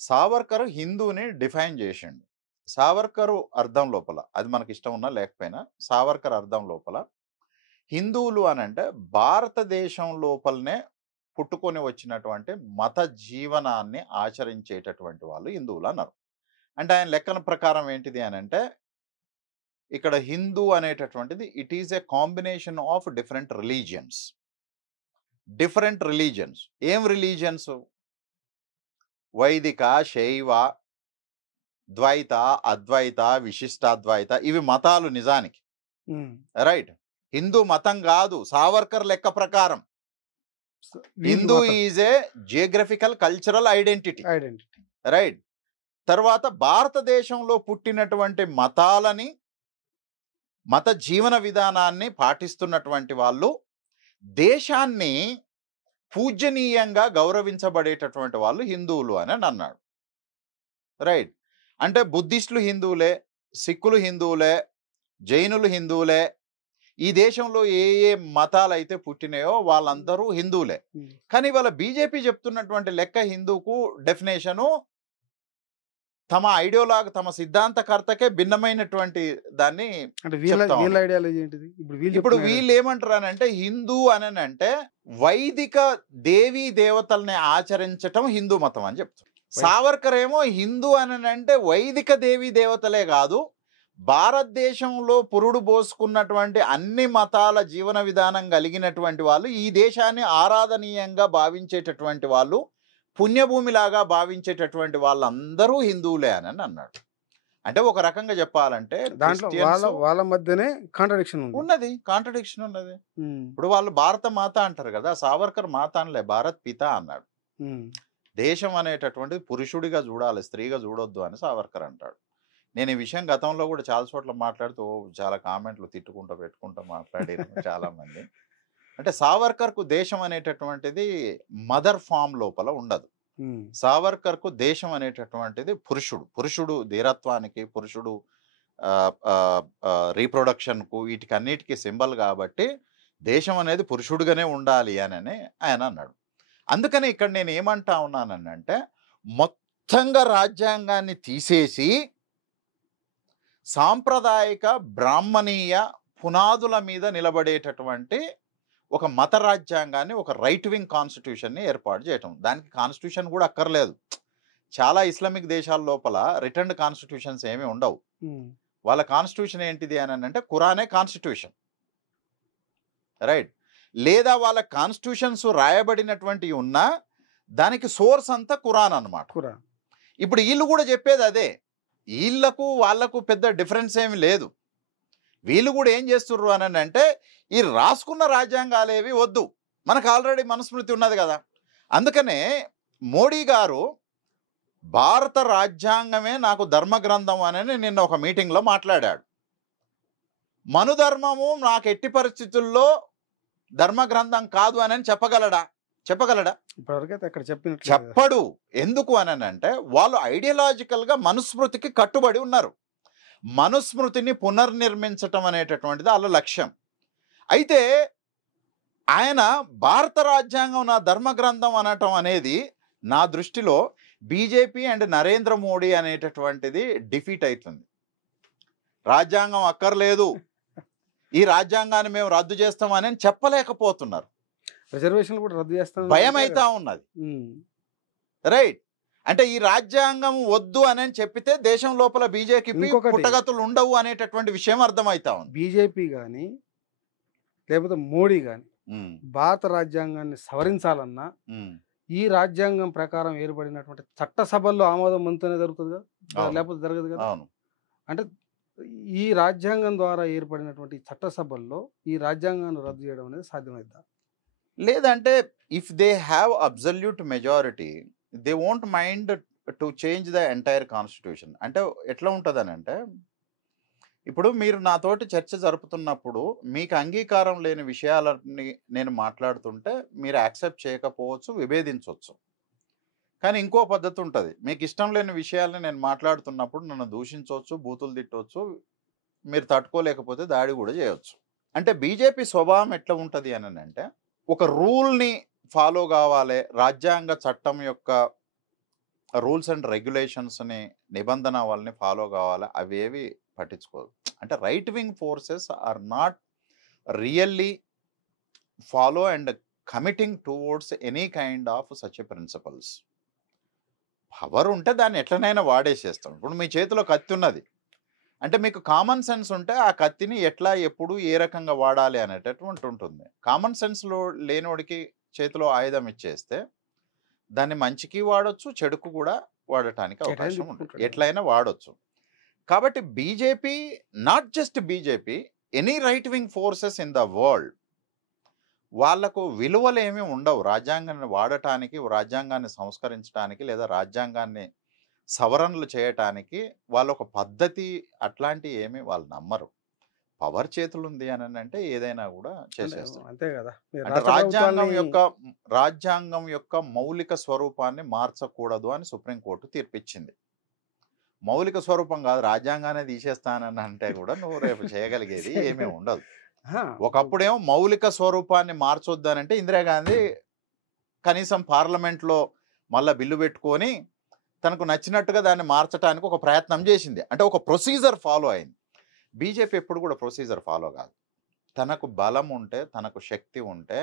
సావర్కర్ హిందూని డిఫైన్ చేసిండు. సావర్కర్ అర్థం లోపల, అది మనకి ఇష్టం ఉన్నా లేకపోయినా, సావర్కర్ అర్థం లోపల హిందువులు అని అంటే భారతదేశం లోపలనే పుట్టుకొని వచ్చినటువంటి మత జీవనాన్ని ఆచరించేటటువంటి వాళ్ళు హిందువులు అన్నారు. అంటే ఆయన లెక్కల ప్రకారం ఏంటిది అని అంటే, ఇక్కడ హిందూ అనేటటువంటిది it is a combination of different religions. ఏం రిలీజియన్స్? వైదిక, శైవ, ద్వైత, అద్వైత, విశిష్టాద్వైత, ఇవి మతాలు నిజానికి. రైట్. హిందూ మతం కాదు సావర్కర్ లెక్క ప్రకారం. Hindu is a geographical cultural identity. Right. తర్వాత భారతదేశంలో పుట్టినటువంటి మతాలని, మత జీవన విధానాన్ని పాటిస్తున్నటువంటి వాళ్ళు, దేశాన్ని పూజనీయంగా గౌరవించబడేటటువంటి వాళ్ళు హిందువులు అని అన్నాడు. రైట్. అంటే బుద్ధిస్టులు హిందువులే, సిక్కులు హిందువులే, జైనులు హిందువులే, ఈ దేశంలో ఏ ఏ మతాలు అయితే పుట్టినాయో వాళ్ళందరూ హిందువులే. కానీ వాళ్ళ బీజేపీ చెప్తున్నటువంటి లెక్క హిందూకు డెఫినేషను తమ ఐడియోలాగ్, తమ సిద్ధాంతకర్తకే భిన్నమైనటువంటి దాన్ని. ఇప్పుడు వీళ్ళు ఏమంటారు అని అంటే, హిందూ అని అంటే వైదిక దేవీ దేవతల్ని ఆచరించటం హిందూ మతం అని చెప్తారు. సావర్కర్ ఏమో హిందూ అని అంటే వైదిక దేవీ దేవతలే కాదు, భారతదేశంలో పురుడు పోసుకున్నటువంటి అన్ని మతాల జీవన విధానం కలిగినటువంటి వాళ్ళు, ఈ దేశాన్ని ఆరాధనీయంగా భావించేటటువంటి వాళ్ళు, పుణ్యభూమిలాగా భావించేటటువంటి వాళ్ళందరూ హిందువులే అని అన్నాడు. అంటే ఒక రకంగా చెప్పాలంటే వాళ్ళ మధ్యనే కాంట్రడిక్షన్ ఉన్నది. ఇప్పుడు వాళ్ళు భారత మాత అంటారు కదా, సావర్కర్ మాత అనలే, భారత్ పిత అన్నాడు. దేశం అనేటటువంటిది పురుషుడిగా చూడాలి, స్త్రీగా చూడొద్దు అని సావర్కర్ అంటాడు. నేను ఈ విషయం గతంలో కూడా చాలా చోట్ల మాట్లాడుతూ చాలా కామెంట్లు తిట్టుకుంటూ పెట్టుకుంటూ మాట్లాడారు చాలా మంది. అంటే సావర్కర్కు దేశం అనేటటువంటిది మదర్ ఫామ్ లోపల ఉండదు. సావర్కర్కు దేశం అనేటటువంటిది పురుషుడు ధీరత్వానికి, పురుషుడు రీప్రొడక్షన్కు, వీటికి అన్నిటికీ సింబల్ కాబట్టి దేశం అనేది పురుషుడుగానే ఉండాలి అని ఆయన అన్నాడు. అందుకని ఇక్కడ నేను ఏమంటా ఉన్నానంటే, మొత్తంగా రాజ్యాంగాన్ని తీసేసి సాంప్రదాయిక బ్రాహ్మణీయ పునాదుల మీద నిలబడేటటువంటి ఒక మత రాజ్యాంగాన్ని, ఒక రైట్ వింగ్ కాన్స్టిట్యూషన్ని ఏర్పాటు చేయటం. దానికి కాన్స్టిట్యూషన్ కూడా అక్కర్లేదు. చాలా ఇస్లామిక్ దేశాల లోపల రిటర్న్డ్ కాన్స్టిట్యూషన్స్ ఏమీ ఉండవు. వాళ్ళ కాన్స్టిట్యూషన్ ఏంటిది అని అంటే ఖురానే కాన్స్టిట్యూషన్. రైట్. లేదా వాళ్ళ కాన్స్టిట్యూషన్స్ రాయబడినటువంటి ఉన్నా దానికి సోర్స్ అంతా ఖురాన్ అన్నమాట. ఇప్పుడు వీళ్ళు కూడా చెప్పేది అదే. వీళ్ళకు వాళ్ళకు పెద్ద డిఫరెన్స్ ఏమి లేదు. వీళ్ళు కూడా ఏం చేస్తుర్రు అని అంటే, ఈ రాసుకున్న రాజ్యాంగాలేవి వద్దు, మనకు ఆల్రెడీ మనుస్మృతి ఉన్నది కదా. అందుకనే మోడీ గారు భారత రాజ్యాంగమే నాకు ధర్మగ్రంథం అని నిన్న ఒక మీటింగ్లో మాట్లాడాడు. మనుధర్మము నాకు ఎట్టి పరిస్థితుల్లో ధర్మగ్రంథం కాదు అని చెప్పగలడా? చెప్పడు. ఎందుకు అని అంటే వాళ్ళు ఐడియాలజికల్గా మనుస్మృతికి కట్టుబడి ఉన్నారు. మనుస్మృతిని పునర్నిర్మించటం అనేటటువంటిది వాళ్ళ లక్ష్యం. అయితే ఆయన భారత రాజ్యాంగం నా ధర్మగ్రంథం అనటం అనేది నా దృష్టిలో బీజేపీ అండ్ నరేంద్ర మోడీ అనేటటువంటిది డిఫీట్ అవుతుంది. రాజ్యాంగం అక్కర్లేదు, ఈ రాజ్యాంగాన్ని మేము రద్దు చేస్తామని చెప్పలేకపోతున్నారు. రిజర్వేషన్లు కూడా రద్దు చేస్తాం, భయం అవుతా ఉన్నది. రైట్. అంటే ఈ రాజ్యాంగం వద్దు అని చెప్పితే దేశం లోపల బీజేపీ ఇంకొకటి పుట్టగతులు ఉండవు అనేటటువంటి విషయం అర్థమవుతా ఉంది. బీజేపీ కానీ లేకపోతే మోడీ కానీ భారత రాజ్యాంగాన్ని సవరించాలన్నా ఈ రాజ్యాంగం ప్రకారం ఏర్పడినటువంటి చట్టసభల్లో ఆమోదం పొందితేనే జరుగుతుంది కదా, లేకపోతే జరగదు కదా. అంటే ఈ రాజ్యాంగం ద్వారా ఏర్పడినటువంటి చట్టసభల్లో ఈ రాజ్యాంగాన్ని రద్దు చేయడం అనేది సాధ్యమైద్దా? లేదంటే if they have absolute majority they won't mind to change the entire constitution. అంటే ఎట్లా ఉంటుందని అంటే, ఇప్పుడు మీరు నాతోటి చర్చ జరుపుతున్నప్పుడు మీకు అంగీకారం లేని విషయాలని నేను మాట్లాడుతుంటే మీరు యాక్సెప్ట్ చేయకపోవచ్చు, విభేదించవచ్చు. కానీ ఇంకో పద్ధతి ఉంటుంది, మీకు ఇష్టం లేని విషయాలని నేను మాట్లాడుతున్నప్పుడు నన్ను దూషించవచ్చు, బూతులు తిట్టవచ్చు, మీరు తట్టుకోలేకపోతే దాడి కూడా చేయవచ్చు. అంటే బీజేపీ స్వభావం ఎట్లా ఉంటుంది అని అంటే, ఒక రూల్ని ఫాలో కావాలి, రాజ్యాంగ చట్టం యొక్క రూల్స్ అండ్ రెగ్యులేషన్స్ని నిబంధన వాళ్ళని ఫాలో కావాలి, అవేవి పట్టించుకోదు. అంటే right wing forces are not really follow and committing towards any kind of such principles. Power ఉంటే దాన్ని ఎట్లనైనా వాడేసేస్తాం. ఇప్పుడు మీ చేతిలో కత్తి ఉన్నది అంటే మీకు కామన్ సెన్స్ ఉంటే ఆ కత్తిని ఎట్లా ఎప్పుడు ఏ రకంగా వాడాలి అనేటటువంటి ఉంటుంది. కామన్ సెన్స్లో లేనివాడికి చేతిలో ఆయుధం ఇచ్చేస్తే దాన్ని మంచికి వాడొచ్చు, చెడుకు కూడా వాడటానికి అవకాశం ఉంటుంది, ఎట్లయినా వాడొచ్చు. కాబట్టి BJP, not just BJP, any right wing forces in the world, వాళ్లకు విలువలు ఏమీ ఉండవు రాజ్యాంగాన్ని వాడటానికి, రాజ్యాంగాన్ని సంస్కరించడానికి లేదా రాజ్యాంగాన్ని సవరణలు చేయటానికి. వాళ్ళ ఒక పద్ధతి అట్లాంటి ఏమీ వాళ్ళు నమ్మరు. పవర్ చేతులు ఉంది అని అంటే ఏదైనా కూడా చేసేస్తారు. అంతే కదా. అంటే రాజ్యాంగం యొక్క మౌలిక స్వరూపాన్ని మార్చకూడదు అని సుప్రీంకోర్టు తీర్పిచ్చింది. మౌలిక స్వరూపం కాదు, రాజ్యాంగాన్ని తీసేస్తానని అంటే కూడా నువ్వు రేపు చేయగలిగేది ఏమీ ఉండదు. ఒకప్పుడేమో మౌలిక స్వరూపాన్ని మార్చొద్దానంటే ఇందిరాగాంధీ కనీసం పార్లమెంట్లో మళ్ళీ బిల్లు పెట్టుకొని తనకు నచ్చినట్టుగా దాన్ని మార్చడానికి ఒక ప్రయత్నం చేసింది. అంటే ఒక ప్రొసీజర్ ఫాలో అయింది. బీజేపీ ఎప్పుడు కూడా ప్రొసీజర్ ఫాలో కాదు. తనకు బలం ఉంటే, తనకు శక్తి ఉంటే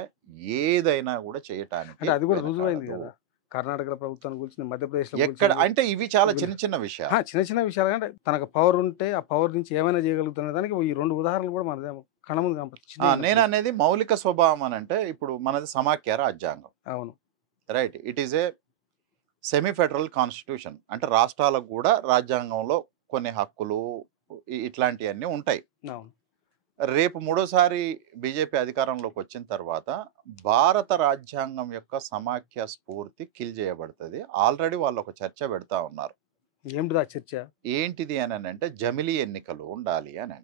ఏదైనా కూడా చేయటానికి. అది కూడా రుజువైంది కదా కర్ణాటక ప్రభుత్వాన్ని గురించి, మధ్యప్రదేశ్లో ఎక్కడ. అంటే ఇవి చాలా చిన్న చిన్న విషయాలు, చిన్న విషయాలు. అంటే తనకు పవర్ ఉంటే ఆ పవర్ నుంచి ఏమైనా చేయగలుగుతున్న దానికి ఈ 2 ఉదాహరణలు కూడా మన కణముందు కనపడుతుంది. నేను అనేది మౌలిక స్వభావం అని అంటే, ఇప్పుడు మనది సమాఖ్య రాజ్యాంగం. అవును, right. It is a semi federal constitution. అంటే రాష్ట్రాలకు కూడా రాజ్యాంగంలో కొన్ని హక్కులు ఇట్లాంటివన్నీ ఉంటాయి. రేపు 3వసారి బీజేపీ అధికారంలోకి వచ్చిన తర్వాత భారత రాజ్యాంగం యొక్క సమాఖ్య స్ఫూర్తి కిల్ చేయబడుతుంది. ఆల్రెడీ వాళ్ళు ఒక చర్చ పెడతా ఉన్నారు. ఏమిటి ఆ చర్చ? ఏంటిది అని అంటే జమిలీ ఎన్నికలు ఉండాలి అని.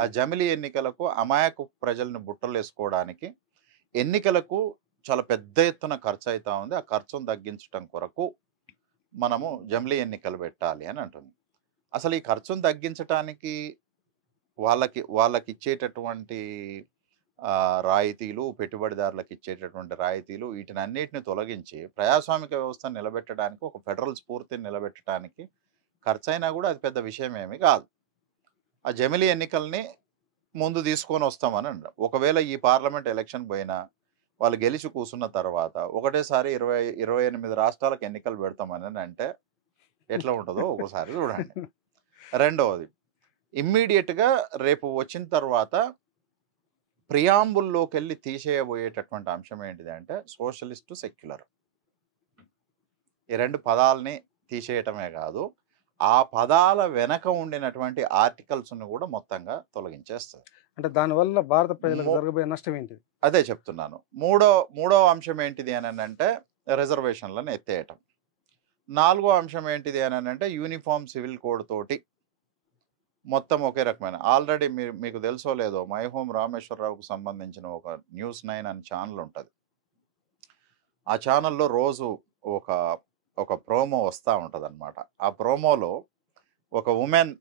ఆ జమిలీ ఎన్నికలకు అమాయక ప్రజల్ని బుట్టలు వేసుకోవడానికి ఎన్నికలకు చాలా పెద్ద ఎత్తున ఖర్చు అవుతా ఉంది. ఆ ఖర్చును తగ్గించడం కొరకు మనము జమిలీ ఎన్నికలు పెట్టాలి అని అంటుంది. అసలు ఈ ఖర్చును తగ్గించడానికి వాళ్ళకి ఇచ్చేటటువంటి రాయితీలు, పెట్టుబడిదారులకు ఇచ్చేటటువంటి రాయితీలు, వీటినన్నిటిని తొలగించి ప్రజాస్వామిక వ్యవస్థను నిలబెట్టడానికి, ఒక ఫెడరల్ స్ఫూర్తిని నిలబెట్టడానికి ఖర్చు అయినా కూడా అది పెద్ద విషయం ఏమీ కాదు. ఆ జమిలీ ఎన్నికల్ని ముందు తీసుకొని వస్తామని అంటారు. ఒకవేళ ఈ పార్లమెంట్ ఎలక్షన్ పోయినా వాళ్ళు గెలిచి కూర్చున్న తర్వాత ఒకటేసారి 28 రాష్ట్రాలకు ఎన్నికలు పెడతామని అంటే ఎట్లా ఉంటుందో ఒకసారి చూడండి. రెండవది, ఇమ్మీడియట్గా రేపు వచ్చిన తర్వాత ప్రియాంబుల్లోకి వెళ్ళి తీసేయబోయేటటువంటి అంశం ఏంటిది అంటే సోషలిస్టు, సెక్యులర్. ఈ 2 పదాలని తీసేయటమే కాదు, ఆ పదాల వెనక ఉండినటువంటి ఆర్టికల్స్ను కూడా మొత్తంగా తొలగించేస్తారు. అంటే దానివల్ల భారత ప్రజలకు జరగబోయే నష్టం ఏంటిది? అదే చెప్తున్నాను. మూడో అంశం ఏంటిది అని అంటే రిజర్వేషన్లను ఎత్తేయటం. 4వ అంశం ఏంటిది అని అంటే యూనిఫామ్ సివిల్ కోడ్ తోటి మొత్తం ఒకే రకమైన. ఆల్రెడీ మీకు తెలుసో లేదో, మైహోం రామేశ్వరరావుకు సంబంధించిన ఒక న్యూస్ 9 అనే ఛానల్ ఉంటుంది. ఆ ఛానల్లో రోజు ఒక ప్రోమో వస్తూ ఉంటుంది అనమాట. ఆ ప్రోమోలో ఒక ఉమెన్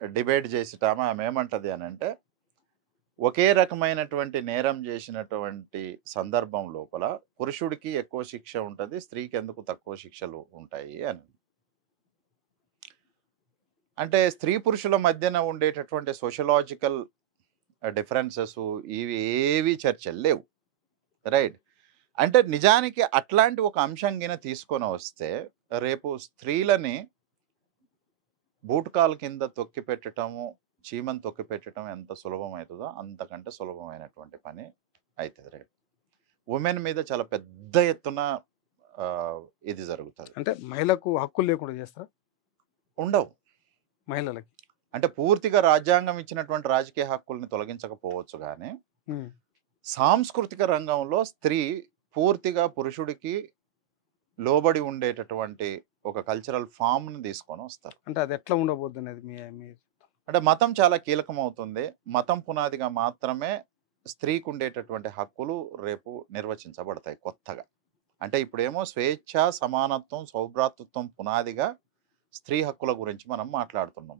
డిబేట్ చేసేటామె ఆమె ఏమంటుంది అని అంటే, ఒకే రకమైనటువంటి నేరం చేసినటువంటి సందర్భం లోపల పురుషుడికి ఎక్కువ శిక్ష ఉంటుంది, స్త్రీకి ఎందుకు తక్కువ శిక్షలు ఉంటాయి అని. అంటే స్త్రీ పురుషుల మధ్యన ఉండేటటువంటి సోషలాజికల్ డిఫరెన్సెస్ ఇవి ఏవి చర్చలు లేవు. రైట్. అంటే నిజానికి అట్లాంటి ఒక అంశం గిన తీసుకొని వస్తే రేపు స్త్రీలని బూటకాల కింద తొక్కి పెట్టడము, చీమను తొక్కి పెట్టడం ఎంత సులభమవుతుందో అంతకంటే సులభమైనటువంటి పని అవుతుంది రేపు. ఉమెన్ మీద చాలా పెద్ద ఎత్తున ఇది జరుగుతుంది. అంటే మహిళకు హక్కులు లేకుండా చేస్తారా? ఉండవు. మహిళలకి అంటే పూర్తిగా రాజ్యాంగం ఇచ్చినటువంటి రాజకీయ హక్కుల్ని తొలగించకపోవచ్చు కానీ సాంస్కృతిక రంగంలో స్త్రీ పూర్తిగా పురుషుడికి లోబడి ఉండేటటువంటి ఒక కల్చరల్ ఫామ్ని తీసుకొని వస్తారు. అంటే అది ఎట్లా ఉండబోద్దు అనేది మీ అంటే మతం చాలా కీలకం అవుతుంది. మతం పునాదిగా మాత్రమే స్త్రీకి ఉండేటటువంటి హక్కులు రేపు నిర్వచించబడతాయి కొత్తగా. అంటే ఇప్పుడేమో స్వేచ్ఛ, సమానత్వం, సౌభ్రాతృత్వం పునాదిగా స్త్రీ హక్కుల గురించి మనం మాట్లాడుతున్నాం.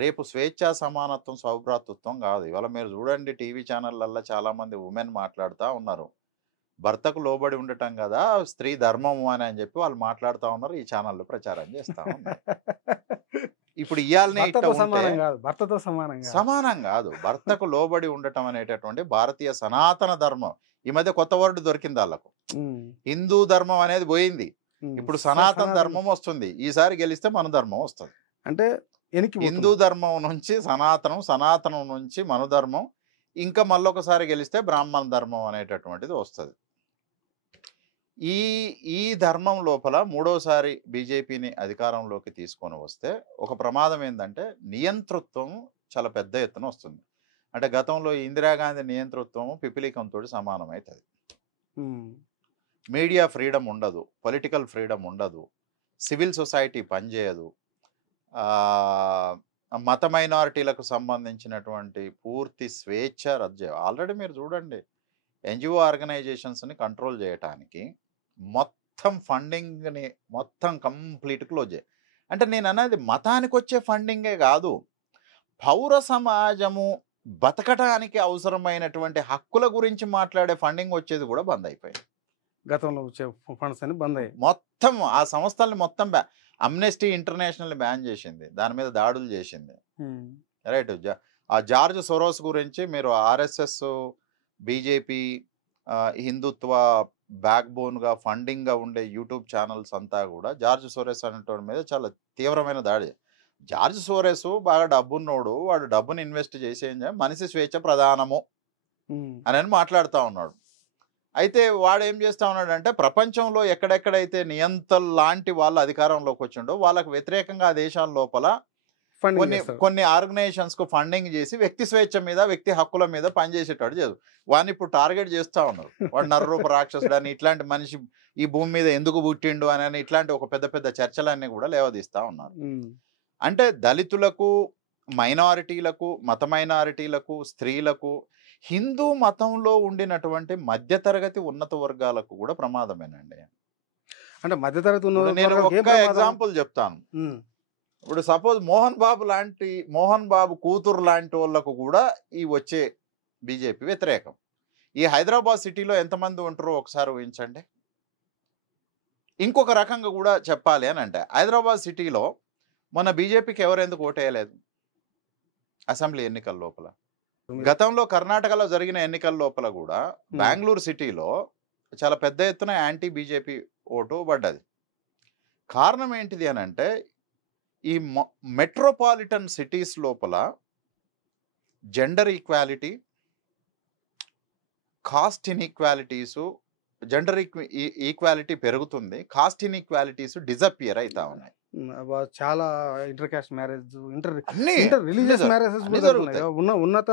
రేపు స్వేచ్ఛ, సమానత్వం, సౌభ్రాతృత్వం కాదు. ఇవాళ మీరు చూడండి టీవీ ఛానళ్ళల్లో చాలామంది ఉమెన్ మాట్లాడుతూ ఉన్నారు. భర్తకు లోబడి ఉండటం కదా స్త్రీ ధర్మము అని చెప్పి వాళ్ళు మాట్లాడుతూ ఉన్నారు. ఈ ఛానళ్ళు ప్రచారం చేస్తూ ఉన్నారు. ఇప్పుడు ఇయాలనే భర్తతో సమానం కాదు. భర్తకు లోబడి ఉండటం అనేటటువంటి భారతీయ సనాతన ధర్మం. ఈ మధ్య కొత్త వర్డ్ దొరికింది వాళ్ళకు. హిందూ ధర్మం అనేది పోయింది, ఇప్పుడు సనాతన ధర్మం వస్తుంది. ఈసారి గెలిస్తే మన ధర్మం వస్తుంది. అంటే హిందూ ధర్మం నుంచి సనాతనం, సనాతనం నుంచి మన ధర్మం, ఇంకా మళ్ళొకసారి గెలిస్తే బ్రాహ్మణ ధర్మం అనేటటువంటిది వస్తుంది. ఈ ధర్మం లోపల మూడోసారి బీజేపీని అధికారంలోకి తీసుకొని వస్తే ఒక ప్రమాదం ఏంటంటే నియంతృత్వం చాలా పెద్ద ఎత్తున వస్తుంది. అంటే గతంలో ఇందిరాగాంధీ నియంతృత్వం పిపిలికంతో సమానమవుతుంది. మీడియా ఫ్రీడమ్ ఉండదు, పొలిటికల్ ఫ్రీడమ్ ఉండదు, సివిల్ సొసైటీ పనిచేయదు, మత మైనారిటీలకు సంబంధించినటువంటి పూర్తి స్వేచ్ఛ రద్దు. ఆల్రెడీ మీరు చూడండి, ఎన్జిఓ ఆర్గనైజేషన్స్ని కంట్రోల్ చేయటానికి మొత్తం ఫండింగ్ని మొత్తం కంప్లీట్ క్లోజ్ చేయ. అంటే నేను అనేది మతానికి వచ్చే ఫండింగే కాదు, పౌర సమాజము బతకటానికి అవసరమైనటువంటి హక్కుల గురించి మాట్లాడే ఫండింగ్ వచ్చేది కూడా బంద్ అయిపోయింది. గతంలో వచ్చే ఫండ్స్ అని బంద్ అయ్యాయి. మొత్తం ఆ సంస్థల్ని మొత్తం అమ్నెస్టీ ఇంటర్నేషనల్ బ్యాన్ చేసింది, దాని మీద దాడులు చేసింది. రైట్. ఆ జార్జ్ సోరోస్ గురించి మీరు ఆర్ఎస్ఎస్, బీజేపీ, హిందుత్వ బ్యాక్ బోన్గా ఫండింగ్గా ఉండే యూట్యూబ్ ఛానల్స్ అంతా కూడా జార్జ్ సోరోస్ అనేటువంటి మీద చాలా తీవ్రమైన దాడి. జార్జ్ సోరోస్ బాగా డబ్బున్నోడు, వాడు డబ్బుని ఇన్వెస్ట్ చేసి మనిషి స్వేచ్ఛ ప్రధానము అని మాట్లాడుతూ ఉన్నాడు. అయితే వాడు ఏం చేస్తూ ఉన్నాడంటే ప్రపంచంలో ఎక్కడెక్కడైతే నియంత్రణ లాంటి వాళ్ళ అధికారంలోకి వచ్చిండో వాళ్ళకు వ్యతిరేకంగా ఆ దేశాల లోపల కొన్ని ఆర్గనైజేషన్స్కు ఫండింగ్ చేసి వ్యక్తి స్వేచ్ఛ మీద, వ్యక్తి హక్కుల మీద పనిచేసేటట్టు చేదు. వాడిని ఇప్పుడు టార్గెట్ చేస్తూ ఉన్నారు. వాడు నరరూప రాక్షసుడు అని, ఇట్లాంటి మనిషి ఈ భూమి మీద ఎందుకు పుట్టిండు అని ఇట్లాంటి ఒక పెద్ద పెద్ద చర్చలన్నీ కూడా లేవదీస్తూ ఉన్నారు. అంటే దళితులకు, మైనారిటీలకు, మత మైనారిటీలకు, స్త్రీలకు, హిందూ మతంలో ఉండినటువంటి మధ్యతరగతి ఉన్నత వర్గాలకు కూడా ప్రమాదమేనండి. అంటే మధ్యతరగతి నేను ఒక్క ఎగ్జాంపుల్ చెప్తాను. ఇప్పుడు సపోజ్ మోహన్ బాబు కూతురు లాంటి వాళ్ళకు కూడా ఈ వచ్చే బీజేపీ వ్యతిరేకం. ఈ హైదరాబాద్ సిటీలో ఎంతమంది ఉంటారో ఒకసారి ఊహించండి. ఇంకొక రకంగా కూడా చెప్పాలి అని అంటే హైదరాబాద్ సిటీలో మొన్న బీజేపీకి ఎవరెందుకు ఓటేయలేదు అసెంబ్లీ ఎన్నికల లోపల? గతంలో కర్ణాటకలో జరిగిన ఎన్నికల లోపల కూడా బెంగళూరు సిటీలో చాలా పెద్ద ఎత్తున యాంటీ బీజేపీ ఓటు పడ్డది. కారణం ఏంటిది అని అంటే ఈ మెట్రోపాలిటన్ సిటీస్ లోపల gender equality, caste inequalities, gender equality పెరుగుతుంది, కాస్ట్ ఇన్ఈక్వాలిటీస్ డిజపియర్ అవుతా ఉన్నాయి. చాలా inter caste marriage, inter religious marriages ఉన్నత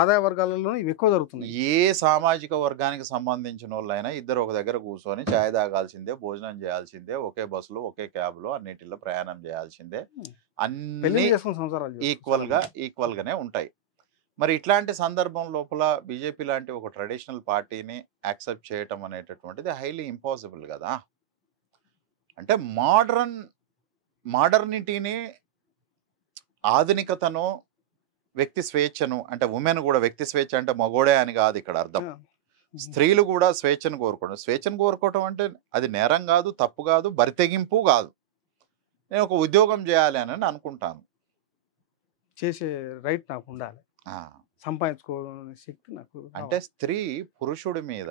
ఆదాయ వర్గాలలో ఇవి ఎక్కువ జరుగుతుంది. ఏ సామాజిక వర్గానికి సంబంధించిన వాళ్ళైనా ఇద్దరు ఒక దగ్గర కూర్చొని ఛాయ్ తాగాల్సిందే, భోజనం చేయాల్సిందే, ఒకే బస్సులో ఒకే క్యాబ్లో అన్నిటిలో ప్రయాణం చేయాల్సిందే, అన్ని ఈక్వల్ గానే ఉంటాయి. మరి ఇట్లాంటి సందర్భం లోపల బీజేపీ లాంటి ఒక ట్రెడిషనల్ పార్టీని యాక్సెప్ట్ చేయటం అనేటటువంటిది హైలీ ఇంపాసిబుల్ కదా. అంటే మోడర్నిటీని, ఆధునికతను, వ్యక్తి స్వేచ్ఛను, అంటే ఉమెన్ కూడా వ్యక్తి స్వేచ్ఛ అంటే మగోడే అని కాదు ఇక్కడ అర్థం. స్త్రీలు కూడా స్వేచ్ఛను కోరుకోవటం అంటే అది నేరం కాదు, తప్పు కాదు, బరితెగింపు కాదు. నేను ఒక ఉద్యోగం చేయాలి అని అనుకుంటాను, చేసే రైట్ నాకు ఉండాలి. సంపాదించుకోవాలనే శక్తి నాకు అంటే స్త్రీ పురుషుడి మీద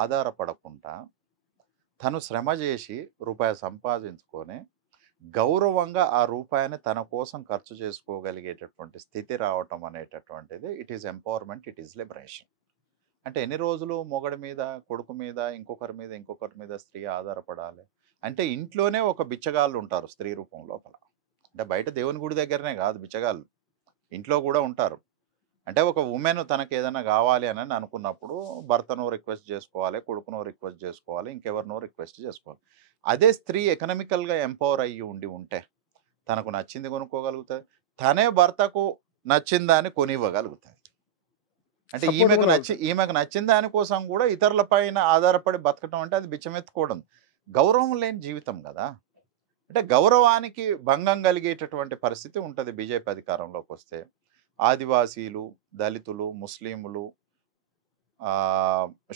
ఆధారపడకుండా తను శ్రమ చేసి రూపాయి సంపాదించుకొని గౌరవంగా ఆ రూపాయిని తన కోసం ఖర్చు చేసుకోగలిగేటటువంటి స్థితి రావటం అనేటటువంటిది it is empowerment, it is liberation. అంటే ఎన్ని రోజులు మొగడి మీద, కొడుకు మీద, ఇంకొకరి మీద స్త్రీ ఆధారపడాలి? అంటే ఇంట్లోనే ఒక బిచ్చగాళ్ళు ఉంటారు స్త్రీ రూపం లోపల. అంటే బయట దేవుని గుడి దగ్గరనే కాదు బిచ్చగాళ్ళు, ఇంట్లో కూడా ఉంటారు. అంటే ఒక ఉమెన్ తనకి ఏదైనా కావాలి అని అనుకున్నప్పుడు భర్తను రిక్వెస్ట్ చేసుకోవాలి, కొడుకునో రిక్వెస్ట్ చేసుకోవాలి, ఇంకెవరినో రిక్వెస్ట్ చేసుకోవాలి. అదే స్త్రీ ఎకనామికల్గా ఎంపవర్ అయ్యి ఉంటే తనకు నచ్చింది కొనుక్కోగలుగుతుంది, తనే భర్తకు నచ్చిన దాన్ని కొనివ్వగలుగుతుంది. అంటే ఈమెకు నచ్చిన దానికోసం కూడా ఇతరుల పైన ఆధారపడి బతకటం అంటే అది బిచ్చమెత్తుకోవడం, గౌరవం లేని జీవితం కదా. అంటే గౌరవానికి భంగం కలిగేటటువంటి పరిస్థితి ఉంటుంది బీజేపీ అధికారంలోకి వస్తే. ఆదివాసీలు, దళితులు, ముస్లింలు,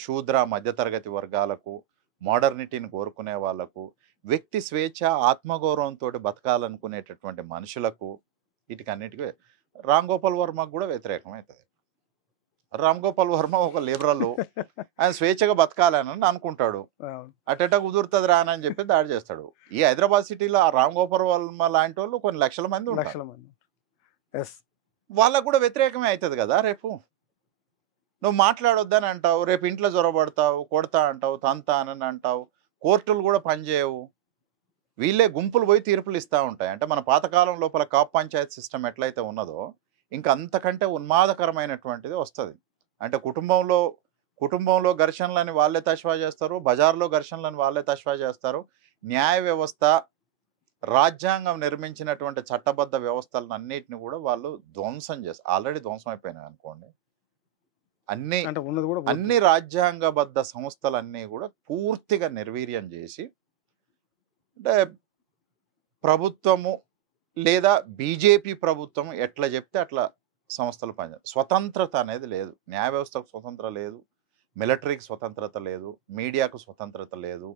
శూద్ర మధ్యతరగతి వర్గాలకు, మోడర్నిటీని కోరుకునే వాళ్లకు, వ్యక్తి స్వేచ్ఛ ఆత్మగౌరవంతో బతకాలనుకునేటటువంటి మనుషులకు, వీటికన్నిటికీ రామ్ గోపాల్ వర్మకు కూడా వ్యతిరేకమవుతుంది. రామ్ గోపాల్ వర్మ ఒక లిబరల్, ఆయన స్వేచ్ఛగా బతకాలని అనుకుంటాడు, అటెట కుదురుతుంది రానని చెప్పి దాడి చేస్తాడు. ఈ హైదరాబాద్ సిటీలో ఆ రామ్ గోపాల్ వర్మ లాంటి వాళ్ళు కొన్ని లక్షల మంది ఉంటారు, వాళ్ళకు కూడా వ్యతిరేకమే అవుతుంది కదా. రేపు నువ్వు మాట్లాడొద్దని అంటావు, రేపు ఇంట్లో జ్వరపడతావు, కొడతా అంటావు, తంతా అని అంటావు, కోర్టులు కూడా పనిచేయవు, వీళ్ళే గుంపులు పోయి తీర్పులు ఇస్తూ ఉంటాయి. అంటే మన పాతకాలం లోపల కాప్ పంచాయత్ సిస్టమ్ ఎట్లయితే ఉన్నదో ఇంకా అంతకంటే ఉన్మాదకరమైనటువంటిది వస్తుంది. అంటే కుటుంబంలో ఘర్షణలని వాళ్ళే తష్వా చేస్తారు, బజార్లో ఘర్షణలను వాళ్ళే తష్వా చేస్తారు. న్యాయ వ్యవస్థ, రాజ్యాంగం నిర్మించినటువంటి చట్టబద్ధ వ్యవస్థలను అన్నిటిని కూడా వాళ్ళు ధ్వంసం చేస్తారు. ఆల్రెడీ ధ్వంసం అయిపోయినాయి అనుకోండి. అన్ని రాజ్యాంగబద్ధ సంస్థలన్నీ కూడా పూర్తిగా నిర్వీర్యం చేసి, అంటే ప్రభుత్వము లేదా బీజేపీ ప్రభుత్వం ఎట్లా చెప్తే అట్లా సంస్థలు పనిచేస్తాయి. స్వతంత్రత అనేది లేదు, న్యాయ వ్యవస్థకు స్వతంత్రత లేదు, మిలిటరీకి స్వతంత్రత లేదు, మీడియాకు స్వతంత్రత లేదు,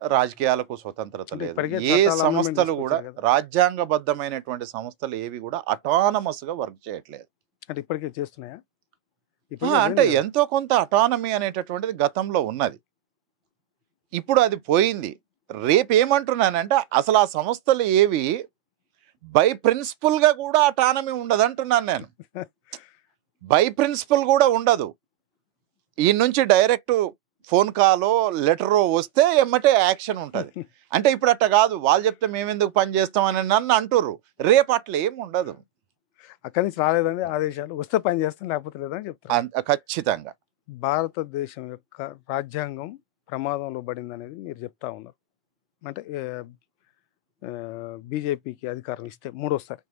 రాజకీయాలకు స్వతంత్రత లేదు. ఏ సంస్థలు కూడా రాజ్యాంగబద్ధమైనటువంటి సంస్థలు ఏవి కూడా అటానమస్గా వర్క్ చేయట్లేదు. అంటే ఇప్పటికే చేస్తున్నాయా? అంటే ఎంతో కొంత అటానమీ అనేటటువంటిది గతంలో ఉన్నది, ఇప్పుడు అది పోయింది. రేపు ఏమంటున్నానంటే అసలు ఆ సంస్థలు ఏవి బై ప్రిన్సిపల్గా కూడా అటానమీ ఉండదు అంటున్నాను నేను. బై ప్రిన్సిపల్ కూడా ఉండదు. ఈ నుంచి డైరెక్ట్ ఫోన్ కాలో లెటరో వస్తే ఎమ్మటే యాక్షన్ ఉంటుంది. అంటే ఇప్పుడు అట్ట కాదు, వాళ్ళు చెప్తే మేమెందుకు పని చేస్తామని నన్ను అంటుర్రు, రేపు అట్లా ఏమి ఉండదు. అక్కడి నుంచి రాలేదండి ఆదేశాలు, వస్తే పని చేస్తాం లేకపోతే లేదని చెప్తారు. ఖచ్చితంగా భారతదేశం యొక్క రాజ్యాంగం ప్రమాదంలో పడింది అనేది మీరు చెప్తా ఉన్నారు. అంటే బీజేపీకి అధికారం ఇస్తే మూడోసారి,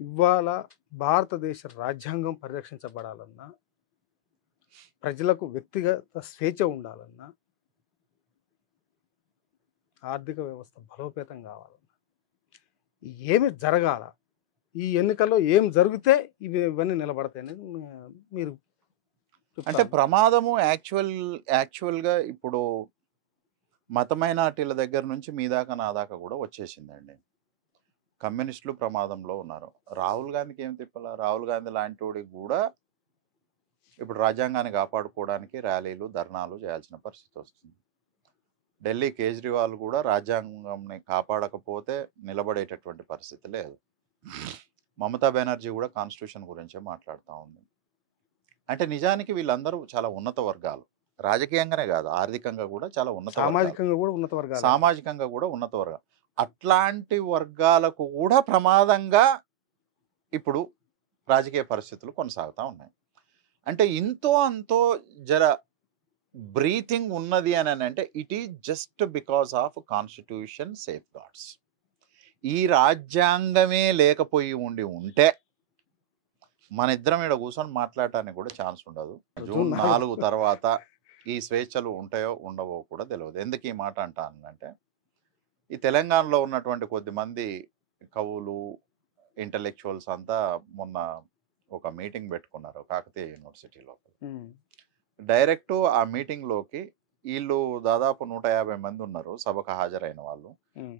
ఇవాళ భారతదేశ రాజ్యాంగం పరిరక్షించబడాలన్నా, ప్రజలకు వ్యక్తిగత స్వేచ్ఛ ఉండాలన్నా, ఆర్థిక వ్యవస్థ బలోపేతం కావాలన్నా, ఏమి జరగాల, ఈ ఎన్నికల్లో ఏం జరిగితే ఇవన్నీ నిలబడతాయి అనేది మీరు అంటే ప్రమాదము యాక్చువల్గా ఇప్పుడు మత మైనార్టీల దగ్గర నుంచి మీ దాకా నా దాకా కూడా వచ్చేసిందండి. కమ్యూనిస్టులు ప్రమాదంలో ఉన్నారు. రాహుల్ గాంధీకి ఏం తిప్పాల? రాహుల్ గాంధీ లాంటి వాడికి కూడా ఇప్పుడు రాజ్యాంగాన్ని కాపాడుకోవడానికి ర్యాలీలు, ధర్నాలు చేయాల్సిన పరిస్థితి వస్తుంది. ఢిల్లీ కేజ్రీవాల్ కూడా రాజ్యాంగంని కాపాడకపోతే నిలబడేటటువంటి పరిస్థితి లేదు. మమతా బెనర్జీ కూడా కాన్స్టిట్యూషన్ గురించే మాట్లాడుతూ ఉంది. అంటే నిజానికి వీళ్ళందరూ చాలా ఉన్నత వర్గాలు, రాజకీయంగానే కాదు ఆర్థికంగా కూడా చాలా సామాజికంగా కూడా ఉన్నత వర్గాలు. అట్లాంటి వర్గాలకు కూడా ప్రమాదంగా ఇప్పుడు రాజకీయ పరిస్థితులు కొనసాగుతూ ఉన్నాయి. అంటే ఇంతో అంతో జర బ్రీతింగ్ ఉన్నది అని అంటే it is just because of constitution safe guards. ఈ రాజ్యాంగమే లేకపోయి ఉంటే మన ఇద్దరం ఇక్కడ కూర్చొని మాట్లాడటానికి కూడా ఛాన్స్ ఉండదు. జూన్ 4 తర్వాత ఈ స్వేచ్ఛలు ఉంటాయో ఉండవో కూడా తెలియదు. ఎందుకు ఈ మాట అంటానంటే, ఈ తెలంగాణలో ఉన్నటువంటి కొద్దిమంది కవులు, ఇంటలెక్చువల్స్ అంతా మొన్న ఒక మీటింగ్ పెట్టుకున్నారు కాకతీయ యూనివర్సిటీలో. డైరెక్ట్ ఆ మీటింగ్లోకి వీళ్ళు దాదాపు 150 మంది ఉన్నారు సభకు హాజరైన వాళ్ళు.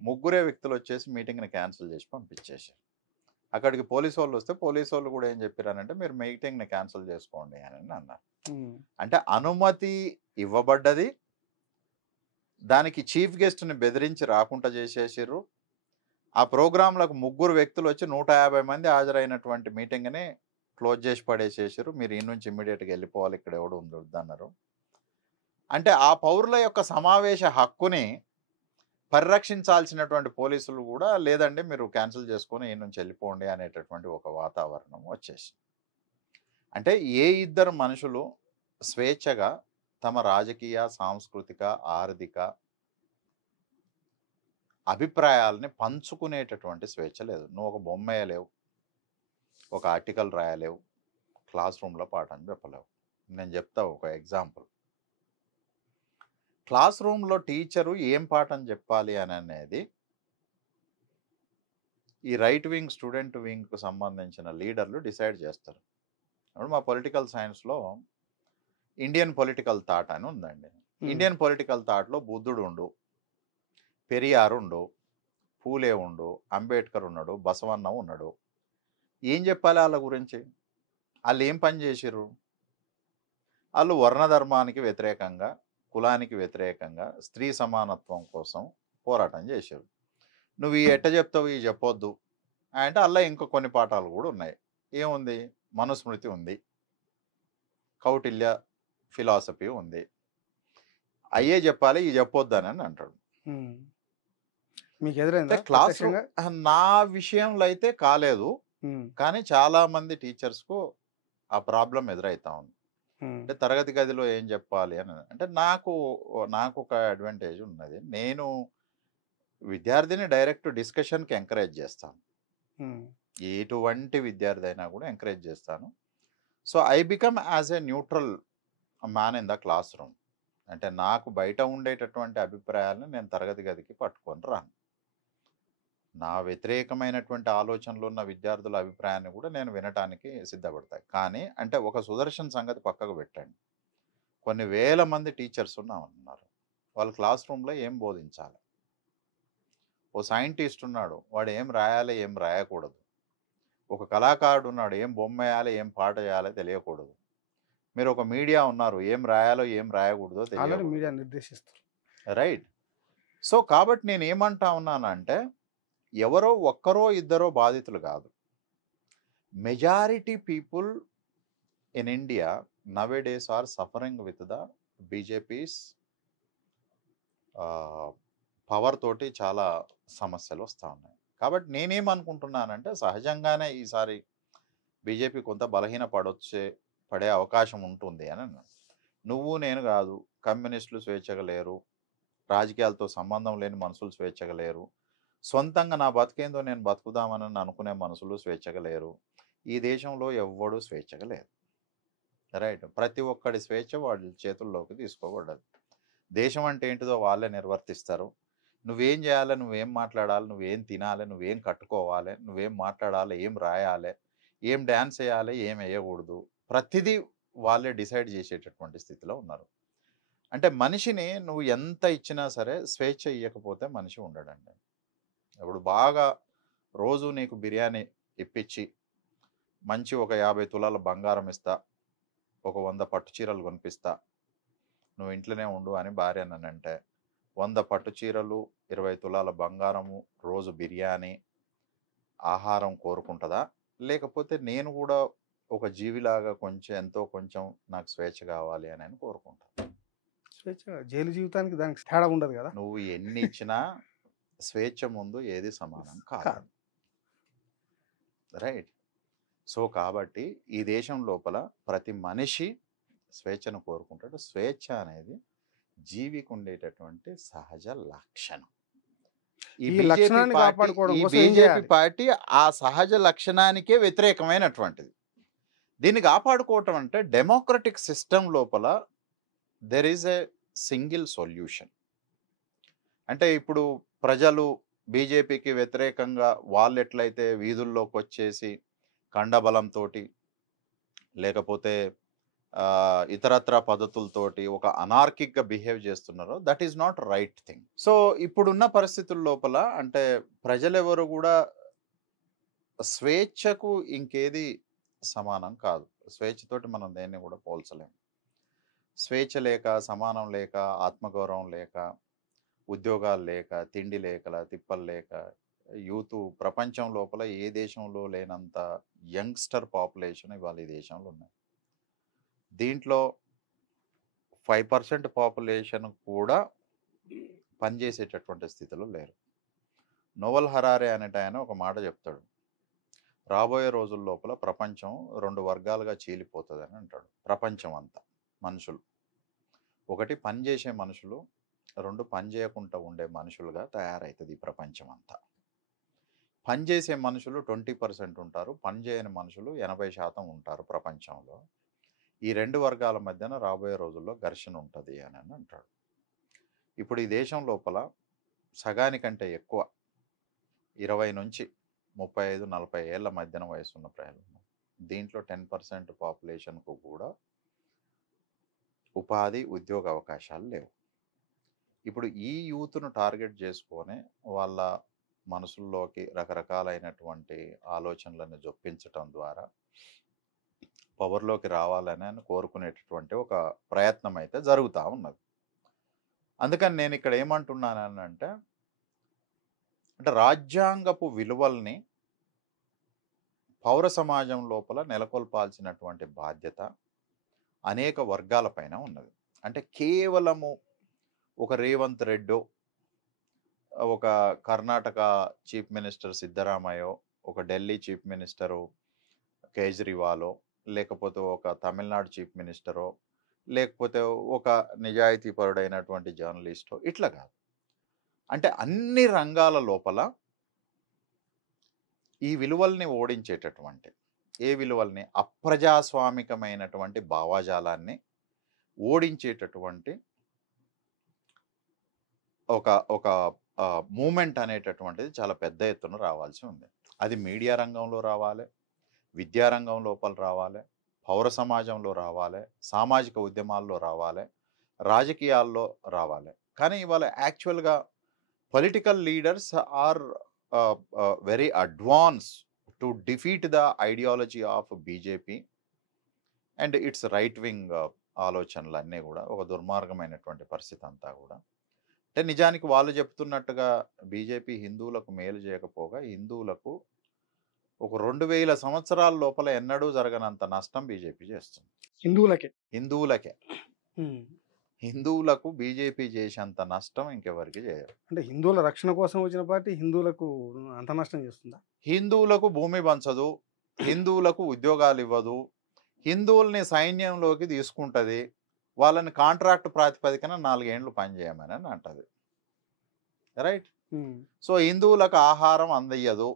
3 వ్యక్తులు వచ్చేసి మీటింగ్ని క్యాన్సిల్ చేసి పంపించేశారు. అక్కడికి పోలీసు వాళ్ళు వస్తే పోలీసు వాళ్ళు కూడా ఏం చెప్పారనంటే మీరు మీటింగ్ని క్యాన్సిల్ చేసుకోండి అని అన్నారు. అంటే అనుమతి ఇవ్వబడ్డది, దానికి చీఫ్ గెస్ట్ని బెదిరించి రాకుండా చేసేసారు. ఆ ప్రోగ్రాంలకు 3 వ్యక్తులు వచ్చి 150 మంది హాజరైనటువంటి మీటింగ్ని క్లోజ్ చేసి పడేసేసారు. మీరు ఈ నుంచి ఇమ్మీడియట్గా వెళ్ళిపోవాలి, ఇక్కడ ఎవడు ఉండొద్దు అన్నారు. అంటే ఆ పౌరుల యొక్క సమావేశ హక్కుని పరిరక్షించాల్సినటువంటి పోలీసులు కూడా లేదండి మీరు క్యాన్సిల్ చేసుకొని ఈ నుంచి వెళ్ళిపోండి అనేటటువంటి ఒక వాతావరణం వచ్చేసి. అంటే ఏ ఇద్దరు మనుషులు స్వేచ్ఛగా తమ రాజకీయ, సాంస్కృతిక, ఆర్థిక అభిప్రాయాలని పంచుకునేటటువంటి స్వేచ్ఛ లేదు. నువ్వు ఒక బొమ్మ వేయలేవు, ఒక ఆర్టికల్ రాయలేవు, క్లాస్ రూమ్లో పాఠం చెప్పలేవు. నేను చెప్తా ఒక ఎగ్జాంపుల్. క్లాస్ రూమ్లో టీచరు ఏం పాఠం చెప్పాలి అని అనేది ఈ రైట్ వింగ్, స్టూడెంట్ వింగ్కు సంబంధించిన లీడర్లు డిసైడ్ చేస్తారు. ఇప్పుడు మా పొలిటికల్ సైన్స్లో ఇండియన్ పొలిటికల్ థాట్ అని ఉందండి. ఇండియన్ పొలిటికల్ థాట్లో బుద్ధుడు ఉండు, పెరియార్ ఉండు, పూలే ఉండు, అంబేద్కర్ ఉన్నాడు, బసవన్న ఉన్నాడు. ఏం చెప్పాలి వాళ్ళ గురించి? వాళ్ళు ఏం పని చేసిర్రు? వాళ్ళు వర్ణధర్మానికి వ్యతిరేకంగా, కులానికి వ్యతిరేకంగా, స్త్రీ సమానత్వం కోసం పోరాటం చేశారు. నువ్వు ఈ ఎట్ట చెప్తావు, ఈ చెప్పొద్దు అంటే అలా ఇంకా కొన్ని పాఠాలు కూడా ఉన్నాయి. ఏముంది? మనుస్మృతి ఉంది, కౌటిల్య ఫిలాసఫీ ఉంది. అయ్యే చెప్పాలి, ఈ చెప్పొద్దు అని అంటాడు. మీకు ఎదురైందా క్లాస్ నా విషయంలో అయితే కాలేదు, కానీ చాలా మంది టీచర్స్కు ఆ ప్రాబ్లం ఎదురవుతా ఉంది. అంటే తరగతి గదిలో ఏం చెప్పాలి అని. అంటే నాకు ఒక అడ్వాంటేజ్ ఉన్నది. నేను విద్యార్థిని డైరెక్ట్ డిస్కషన్కి ఎంకరేజ్ చేస్తాను. ఎటువంటి విద్యార్థి అయినా కూడా ఎంకరేజ్ చేస్తాను. So I become as a neutral man in the class room. అంటే నాకు బయట ఉండేటటువంటి అభిప్రాయాలను నేను తరగతి గదికి పట్టుకొని రాను. నా వ్యతిరేకమైనటువంటి ఆలోచనలు ఉన్న విద్యార్థుల అభిప్రాయాన్ని కూడా నేను వినటానికి సిద్ధపడతాను. కానీ అంటే ఒక సుదర్శన్ సంగతి పక్కకు పెట్టండి. కొన్ని వేల మంది టీచర్స్ ఉన్నారు. వాళ్ళు క్లాస్ రూమ్లో ఏం బోధించాలి? ఓ సైంటిస్ట్ ఉన్నాడు, వాడు ఏం రాయాలి, ఏం రాయకూడదు. ఒక కళాకారుడు ఉన్నాడు, ఏం బొమ్మ వేయాలి, ఏం పాట చేయాలో తెలియకూడదు. మీరు ఒక మీడియా ఉన్నారు, ఏం రాయాలో ఏం రాయకూడదో తెలియదు, మీడియా నిర్దేశిస్తారు. రైట్. సో కాబట్టి నేను ఏమంటా ఉన్నానంటే ఎవరో ఒక్కరో ఇద్దరో బాధితులు కాదు. Majority people in India nowadays are suffering with the BJP's power తోటి చాలా సమస్యలు వస్తూ ఉన్నాయి. కాబట్టి నేనేమనుకుంటున్నానంటే సహజంగానే ఈసారి బీజేపీ కొంత బలహీన పడే అవకాశం ఉంటుంది అని అన్నాను. నువ్వు నేను కాదు, కమ్యూనిస్టులు స్వేచ్ఛగా లేరు, రాజకీయాలతో సంబంధం లేని మనుషులు స్వేచ్ఛగా లేరు, సొంతంగా నా బతికేందో నేను బతుకుదామని అనుకునే మనుషులు స్వేచ్ఛగా లేరు. ఈ దేశంలో ఎవ్వడూ స్వేచ్ఛగా లేరు. రైట్. ప్రతి ఒక్కడి స్వేచ్ఛ వాళ్ళ చేతుల్లోకి తీసుకోబడ్డది. దేశం అంటే ఏంటిదో వాళ్ళే నిర్వర్తిస్తారు. నువ్వేం చేయాలి, నువ్వేం మాట్లాడాలి, నువ్వేం తినాలి, నువ్వేం కట్టుకోవాలి, నువ్వేం మాట్లాడాలి, ఏం రాయాలి, ఏం డ్యాన్స్ వేయాలి, ఏం వేయకూడదు, ప్రతిదీ వాళ్ళే డిసైడ్ చేసేటటువంటి స్థితిలో ఉన్నారు. అంటే మనిషిని నువ్వు ఎంత ఇచ్చినా సరే స్వేచ్ఛ ఇవ్వకపోతే మనిషి ఉండడండి. ఇప్పుడు బాగా రోజు నీకు బిర్యానీ ఇప్పించి మంచి ఒక 50 తులాల బంగారం ఇస్తా, ఒక 100 పట్టు చీరలు కొనిపిస్తా, నువ్వు ఇంట్లోనే ఉండు అని భార్య అంటే 100 పట్టు చీరలు, 20 తులాల బంగారము, రోజు బిర్యానీ, ఆహారం కోరుకుంటుందా? లేకపోతే నేను కూడా ఒక జీవిలాగా ఎంతో కొంచెం నాకు స్వేచ్ఛ కావాలి అని కోరుకుంటాను. స్వేచ్ఛ జైలు జీవితానికి దానికి తేడా ఉండదు కదా. నువ్వు ఎన్ని ఇచ్చినా స్వేచ్ఛ ముందు ఏది సమానం కాదు. రైట్. సో కాబట్టి ఈ దేశం లోపల ప్రతి మనిషి స్వేచ్ఛను కోరుకుంటాడు. స్వేచ్ఛ అనేది జీవికి ఉండేటటువంటి సహజ లక్షణం. ఈ బీజేపీ పార్టీ ఆ సహజ లక్షణానికే వ్యతిరేకమైనటువంటిది. దీన్ని కాపాడుకోవటం అంటే డెమోక్రటిక్ సిస్టమ్ లోపల there is a single solution. అంటే ఇప్పుడు ప్రజలు బీజేపీకి వ్యతిరేకంగా వాళ్ళు ఎట్లయితే వీధుల్లోకి వచ్చేసి కండబలంతో లేకపోతే ఇతరత్ర పద్ధతులతోటి ఒక అనార్కిక్గా బిహేవ్ చేస్తున్నారో that is not right thing. So ఇప్పుడున్న పరిస్థితుల లోపల అంటే ప్రజలెవరు కూడా స్వేచ్ఛకు ఇంకేది సమానం కాదు. స్వేచ్ఛతోటి మనం దేన్ని కూడా పోల్చలేము. స్వేచ్ఛ లేక, సమానం లేక, ఆత్మగౌరవం లేక, ఉద్యోగాలు లేక, తిండి లేక, తిప్పలు లేక యూత్ ప్రపంచం లోపల ఏ దేశంలో లేనంత యంగ్స్టర్ పాపులేషన్ ఇవాళ ఈ దేశంలో ఉన్నాయి. దీంట్లో 5% పాపులేషన్ కూడా పనిచేసేటటువంటి స్థితిలో లేరు. నోవల్ హరారే అనేట ఆయన ఒక మాట చెప్తాడు. రాబోయే రోజుల లోపల ప్రపంచం 2 వర్గాలుగా చీలిపోతుందని అంటాడు. ప్రపంచం అంతా మనుషులు, ఒకటి పనిచేసే మనుషులు, 2 పని చేయకుండా ఉండే మనుషులుగా తయారవుతుంది ఈ ప్రపంచం అంతా. పనిచేసే మనుషులు 20% ఉంటారు, పనిచేయని మనుషులు 80% ఉంటారు ప్రపంచంలో. ఈ 2 వర్గాల మధ్యన రాబోయే రోజుల్లో ఘర్షణ ఉంటుంది అని అంటాడు. ఇప్పుడు ఈ దేశం లోపల సగానికంటే ఎక్కువ 20 నుంచి 35-40 ఏళ్ల మధ్యన వయసున్న ప్రజలు. దీంట్లో 10% పాపులేషన్కు కూడా ఉపాధి, ఉద్యోగ అవకాశాలు లేవు. ఇప్పుడు ఈ యూత్ను టార్గెట్ చేసుకొని వాళ్ళ మనసుల్లోకి రకరకాలైనటువంటి ఆలోచనలను జొప్పించటం ద్వారా పవర్లోకి రావాలని కోరుకునేటటువంటి ఒక ప్రయత్నం అయితే జరుగుతూ ఉన్నది. అందుకని నేను ఇక్కడ ఏమంటున్నానంటే, రాజ్యాంగపు విలువల్ని పౌర సమాజం లోపల నెలకొల్పాల్సినటువంటి బాధ్యత అనేక వర్గాలపైన ఉన్నది. అంటే కేవలము ఒక రేవంత్ రెడ్డో, ఒక కర్ణాటక చీఫ్ మినిస్టర్ సిద్ధరామయ్యో, ఒక ఢిల్లీ చీఫ్ మినిస్టరు కేజ్రీవాలో, లేకపోతే ఒక తమిళనాడు చీఫ్ మినిస్టరో, లేకపోతే ఒక నిజాయితీపరుడైనటువంటి జర్నలిస్టో, ఇట్లా కాదు. అంటే అన్ని రంగాల లోపల ఈ విలువల్ని ఓడించేటటువంటి, ఏ విలువల్ని, అప్రజాస్వామికమైనటువంటి భావాజాలాన్ని ఓడించేటటువంటి ఒక ఒక మూమెంట్ అనేటటువంటిది చాలా పెద్ద ఎత్తున రావాల్సి ఉంది. అది మీడియా రంగంలో రావాలి, విద్యారంగం లోపల రావాలి, పౌర సమాజంలో రావాలి, సామాజిక ఉద్యమాల్లో రావాలి, రాజకీయాల్లో రావాలి. కానీ ఇవాళ యాక్చువల్గా political leaders are very advance to defeat the ideology of BJP and its right wing ఆలోచనలు అన్నీ కూడా ఒక దుర్మార్గమైనటువంటి పరిస్థితి అంతా కూడా. అంటే నిజానికి వాళ్ళు చెప్తున్నట్టుగా బీజేపీ హిందువులకు మేలు చేయకపోగా హిందువులకు ఒక 2000 సంవత్సరాల లోపల ఎన్నడూ జరగనంత నష్టం బీజేపీ చేస్తుంది. హిందువులకే హిందువులకు బీజేపీ చేసేంత నష్టం ఇంకెవరికి చేయరు. అంటే హిందువుల రక్షణ కోసం వచ్చిన పార్టీ హిందువులకు అంత నష్టం చేస్తుందా? హిందువులకు భూమి పంచదు, హిందువులకు ఉద్యోగాలు ఇవ్వదు, హిందువుల్ని సైన్యంలోకి తీసుకుంటుంది, వాళ్ళని కాంట్రాక్ట్ ప్రాతిపదికన 4 ఏళ్ళు పనిచేయమని అంటది. రైట్. సో హిందువులకు ఆహారం అందయ్యదు,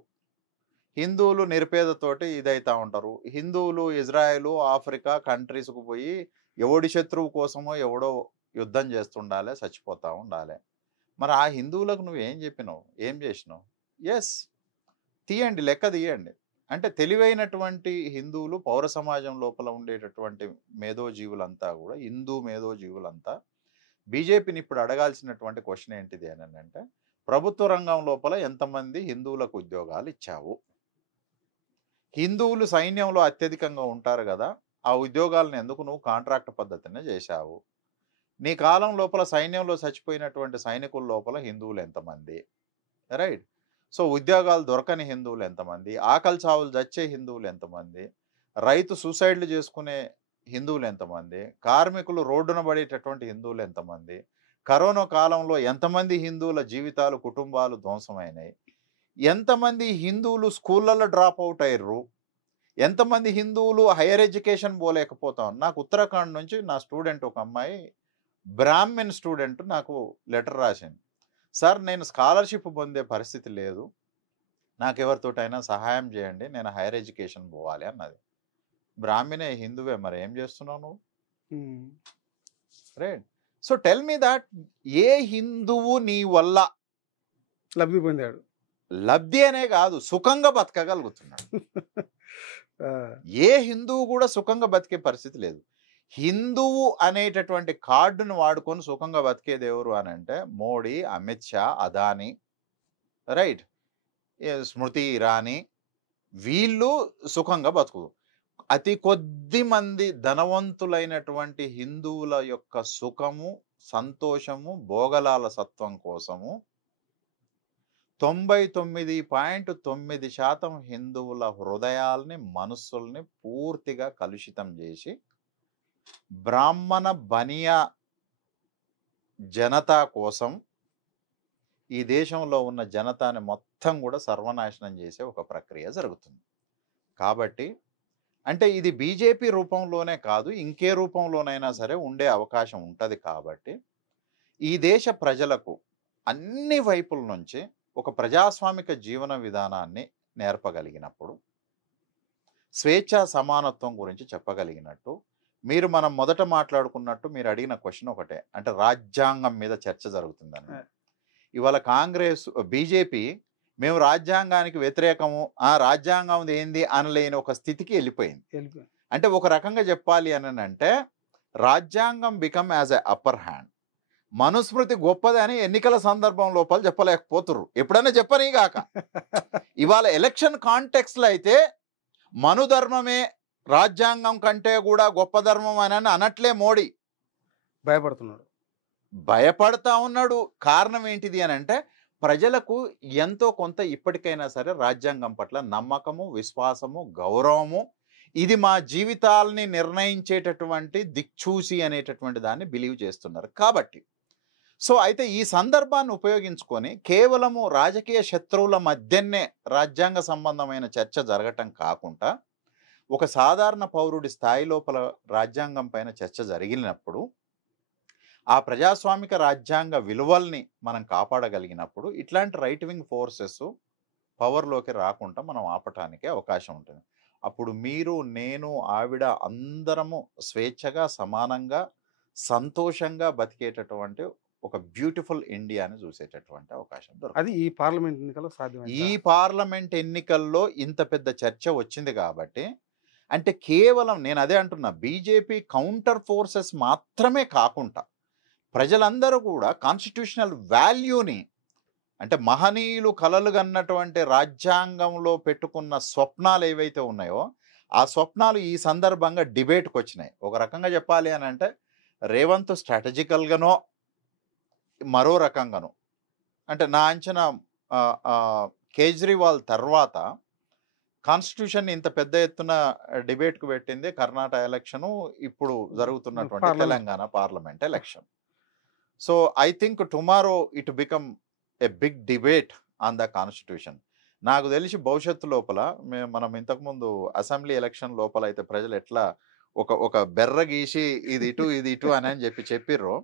హిందువులు నిరుపేదతోటి ఇదైతా ఉంటారు. హిందువులు ఇజ్రాయెల్, ఆఫ్రికా కంట్రీస్కు పోయి ఎవడి శత్రువు కోసమో ఎవడో యుద్ధం చేస్తుండాలి, చచ్చిపోతూ ఉండాలి. మరి ఆ హిందువులకు నువ్వేం చెప్పినావు, ఏం చేసినావు? ఎస్, తీయండి, లెక్క తీయండి. అంటే తెలివైనటువంటి హిందువులు, పౌర సమాజం లోపల ఉండేటటువంటి మేధోజీవులంతా కూడా, హిందూ మేధోజీవులంతా బీజేపీని ఇప్పుడు అడగాల్సినటువంటి క్వశ్చన్ ఏంటిది అని అంటే, ప్రభుత్వ రంగం లోపల ఎంతమంది హిందువులకు ఉద్యోగాలు ఇచ్చావు? హిందువులు సైన్యంలో అత్యధికంగా ఉంటారు కదా, ఆ ఉద్యోగాలను ఎందుకు నువ్వు కాంట్రాక్ట్ పద్ధతినే చేశావు? నీ కాలం లోపల సైన్యంలో చచ్చిపోయినటువంటి సైనికుల లోపల హిందువులు ఎంతమంది? రైట్. సో ఉద్యోగాలు దొరకని హిందువులు ఎంతమంది? ఆకలి చావులు చచ్చే హిందువులు ఎంతమంది? రైతు సూసైడ్లు చేసుకునే హిందువులు ఎంతమంది? కార్మికులు రోడ్డున పడేటటువంటి హిందువులు ఎంతమంది? కరోనా కాలంలో ఎంతమంది హిందువుల జీవితాలు, కుటుంబాలు ధ్వంసమైనాయి? ఎంతమంది హిందువులు స్కూళ్ళల్లో డ్రాప్ అవుట్ అయ్యారు? ఎంతమంది హిందువులు హైయర్ ఎడ్యుకేషన్ పోలేకపోతాం? నాకు ఉత్తరాఖండ్ నుంచి నా స్టూడెంట్, ఒక అమ్మాయి బ్రాహ్మణ్ స్టూడెంట్, నాకు లెటర్ రాసింది. సార్, నేను స్కాలర్షిప్ పొందే పరిస్థితి లేదు, నాకు ఎవరితోటైనా సహాయం చేయండి, నేను హైయర్ ఎడ్యుకేషన్ పోవాలి అన్నది. బ్రాహ్మణే, హిందువే, మరి ఏం చేస్తున్నావు నువ్వు? Right. So tell me that, ఏ హిందువు నీ వల్ల లబ్ధి పొందాడు? లబ్ధి అనే కాదు, సుఖంగా బతకగలుగుతున్నాడు. ఏ హిందువు కూడా సుఖంగా బతికే పరిస్థితి లేదు. హిందువు అనేటటువంటి కార్డును వాడుకొని సుఖంగా బతికేది ఎవరు అని అంటే మోడీ, అమిత్ షా, అదానీ, రైట్, స్మృతి ఇరానీ, వీళ్ళు సుఖంగా బతుకుదు. అతి కొద్ది మంది ధనవంతులైనటువంటి హిందువుల యొక్క సుఖము, సంతోషము, భోగలాల సత్వం కోసము 99.9% హిందువుల హృదయాల్ని, మనస్సుల్ని పూర్తిగా కలుషితం చేసి బ్రాహ్మణ బనియా జనతా కోసం ఈ దేశంలో ఉన్న జనతాని మొత్తం కూడా సర్వనాశనం చేసే ఒక ప్రక్రియ జరుగుతుంది. కాబట్టి అంటే ఇది బీజేపీ రూపంలోనే కాదు, ఇంకే రూపంలోనైనా సరే ఉండే అవకాశం ఉంటుంది. కాబట్టి ఈ దేశ ప్రజలకు అన్ని వైపుల నుంచి ఒక ప్రజాస్వామిక జీవన విధానాన్ని నేర్పగలిగినప్పుడు, స్వేచ్ఛా సమానత్వం గురించి చెప్పగలిగినట్టు, మనం మొదట మాట్లాడుకున్నట్టు మీరు అడిగిన క్వశ్చన్ ఒకటే, అంటే రాజ్యాంగం మీద చర్చ జరుగుతుందని. ఇవాళ కాంగ్రెస్, బీజేపీ మేము రాజ్యాంగానికి వ్యతిరేకము, ఆ రాజ్యాంగం ఏంది అనలేని ఒక స్థితికి వెళ్ళిపోయింది. అంటే ఒక రకంగా చెప్పాలి అని అంటే రాజ్యాంగం బికమ్ యాజ్ ఎ అప్పర్ హ్యాండ్. మనుస్మృతి గొప్పది అని ఎన్నికల సందర్భం లోపల చెప్పలేకపోతుర్రు, ఎప్పుడైనా చెప్పని కాక. ఇవాళ ఎలక్షన్ కాంటెక్స్లో అయితే మనుధర్మమే రాజ్యాంగం కంటే కూడా గొప్ప ధర్మం అని అనట్లే మోడీ. భయపడతా ఉన్నాడు. కారణం ఏంటిది అని అంటే ప్రజలకు ఎంతో కొంత ఇప్పటికైనా సరే రాజ్యాంగం పట్ల నమ్మకము, విశ్వాసము, గౌరవము, ఇది మా జీవితాలని నిర్ణయించేటటువంటి దిక్చూసి అనేటటువంటి దాన్ని బిలీవ్ చేస్తున్నారు. కాబట్టి అయితే ఈ సందర్భాన్ని ఉపయోగించుకొని కేవలము రాజకీయ శత్రువుల మధ్యనే రాజ్యాంగ సంబంధమైన చర్చ జరగటం కాకుండా ఒక సాధారణ పౌరుడి స్థాయి లోపల రాజ్యాంగం పైన చర్చ జరిగినప్పుడు, ఆ ప్రజాస్వామిక రాజ్యాంగ విలువల్ని మనం కాపాడగలిగినప్పుడు ఇట్లాంటి రైట్ వింగ్ ఫోర్సెస్ పవర్లోకి రాకుండా మనం ఆపటానికి అవకాశం ఉంటుంది. అప్పుడు మీరు, నేను, ఆవిడ అందరము స్వేచ్ఛగా, సమానంగా, సంతోషంగా బతికేటటువంటి ఒక బ్యూటిఫుల్ ఇండియాని చూసేటటువంటి అవకాశం దొరుకుతుంది. అది ఈ పార్లమెంట్ ఎన్నికల్లో సాధ్యం. ఈ పార్లమెంట్ ఎన్నికల్లో ఇంత పెద్ద చర్చ వచ్చింది కాబట్టి, అంటే కేవలం నేను అదే అంటున్నా, బీజేపీ కౌంటర్ ఫోర్సెస్ మాత్రమే కాకుండా ప్రజలందరూ కూడా కాన్స్టిట్యూషనల్ వాల్యూని, అంటే మహనీయులు కలలు కన్నటువంటి రాజ్యాంగంలో పెట్టుకున్న స్వప్నాలు ఏవైతే ఉన్నాయో ఆ స్వప్నాలు ఈ సందర్భంగా డిబేట్కి వచ్చినాయి. ఒక రకంగా చెప్పాలి అని అంటే రేవంత్ స్ట్రాటజికల్గానో మరో రకంగానో, అంటే నా అంచనా కేజ్రీవాల్ తర్వాత కాన్స్టిట్యూషన్ ఇంత పెద్ద ఎత్తున డిబేట్కు పెట్టింది కర్ణాటక ఎలక్షను, ఇప్పుడు జరుగుతున్నటువంటి Telangana parliament election. So I think tomorrow it become a big debate on the constitution. నాకు తెలిసి భవిష్యత్తు లోపల మనం ఇంతకుముందు అసెంబ్లీ ఎలక్షన్ లోపల అయితే ప్రజలు ఎట్లా ఒక బెర్ర గీసి ఇది ఇటు అని చెప్పిర్రో,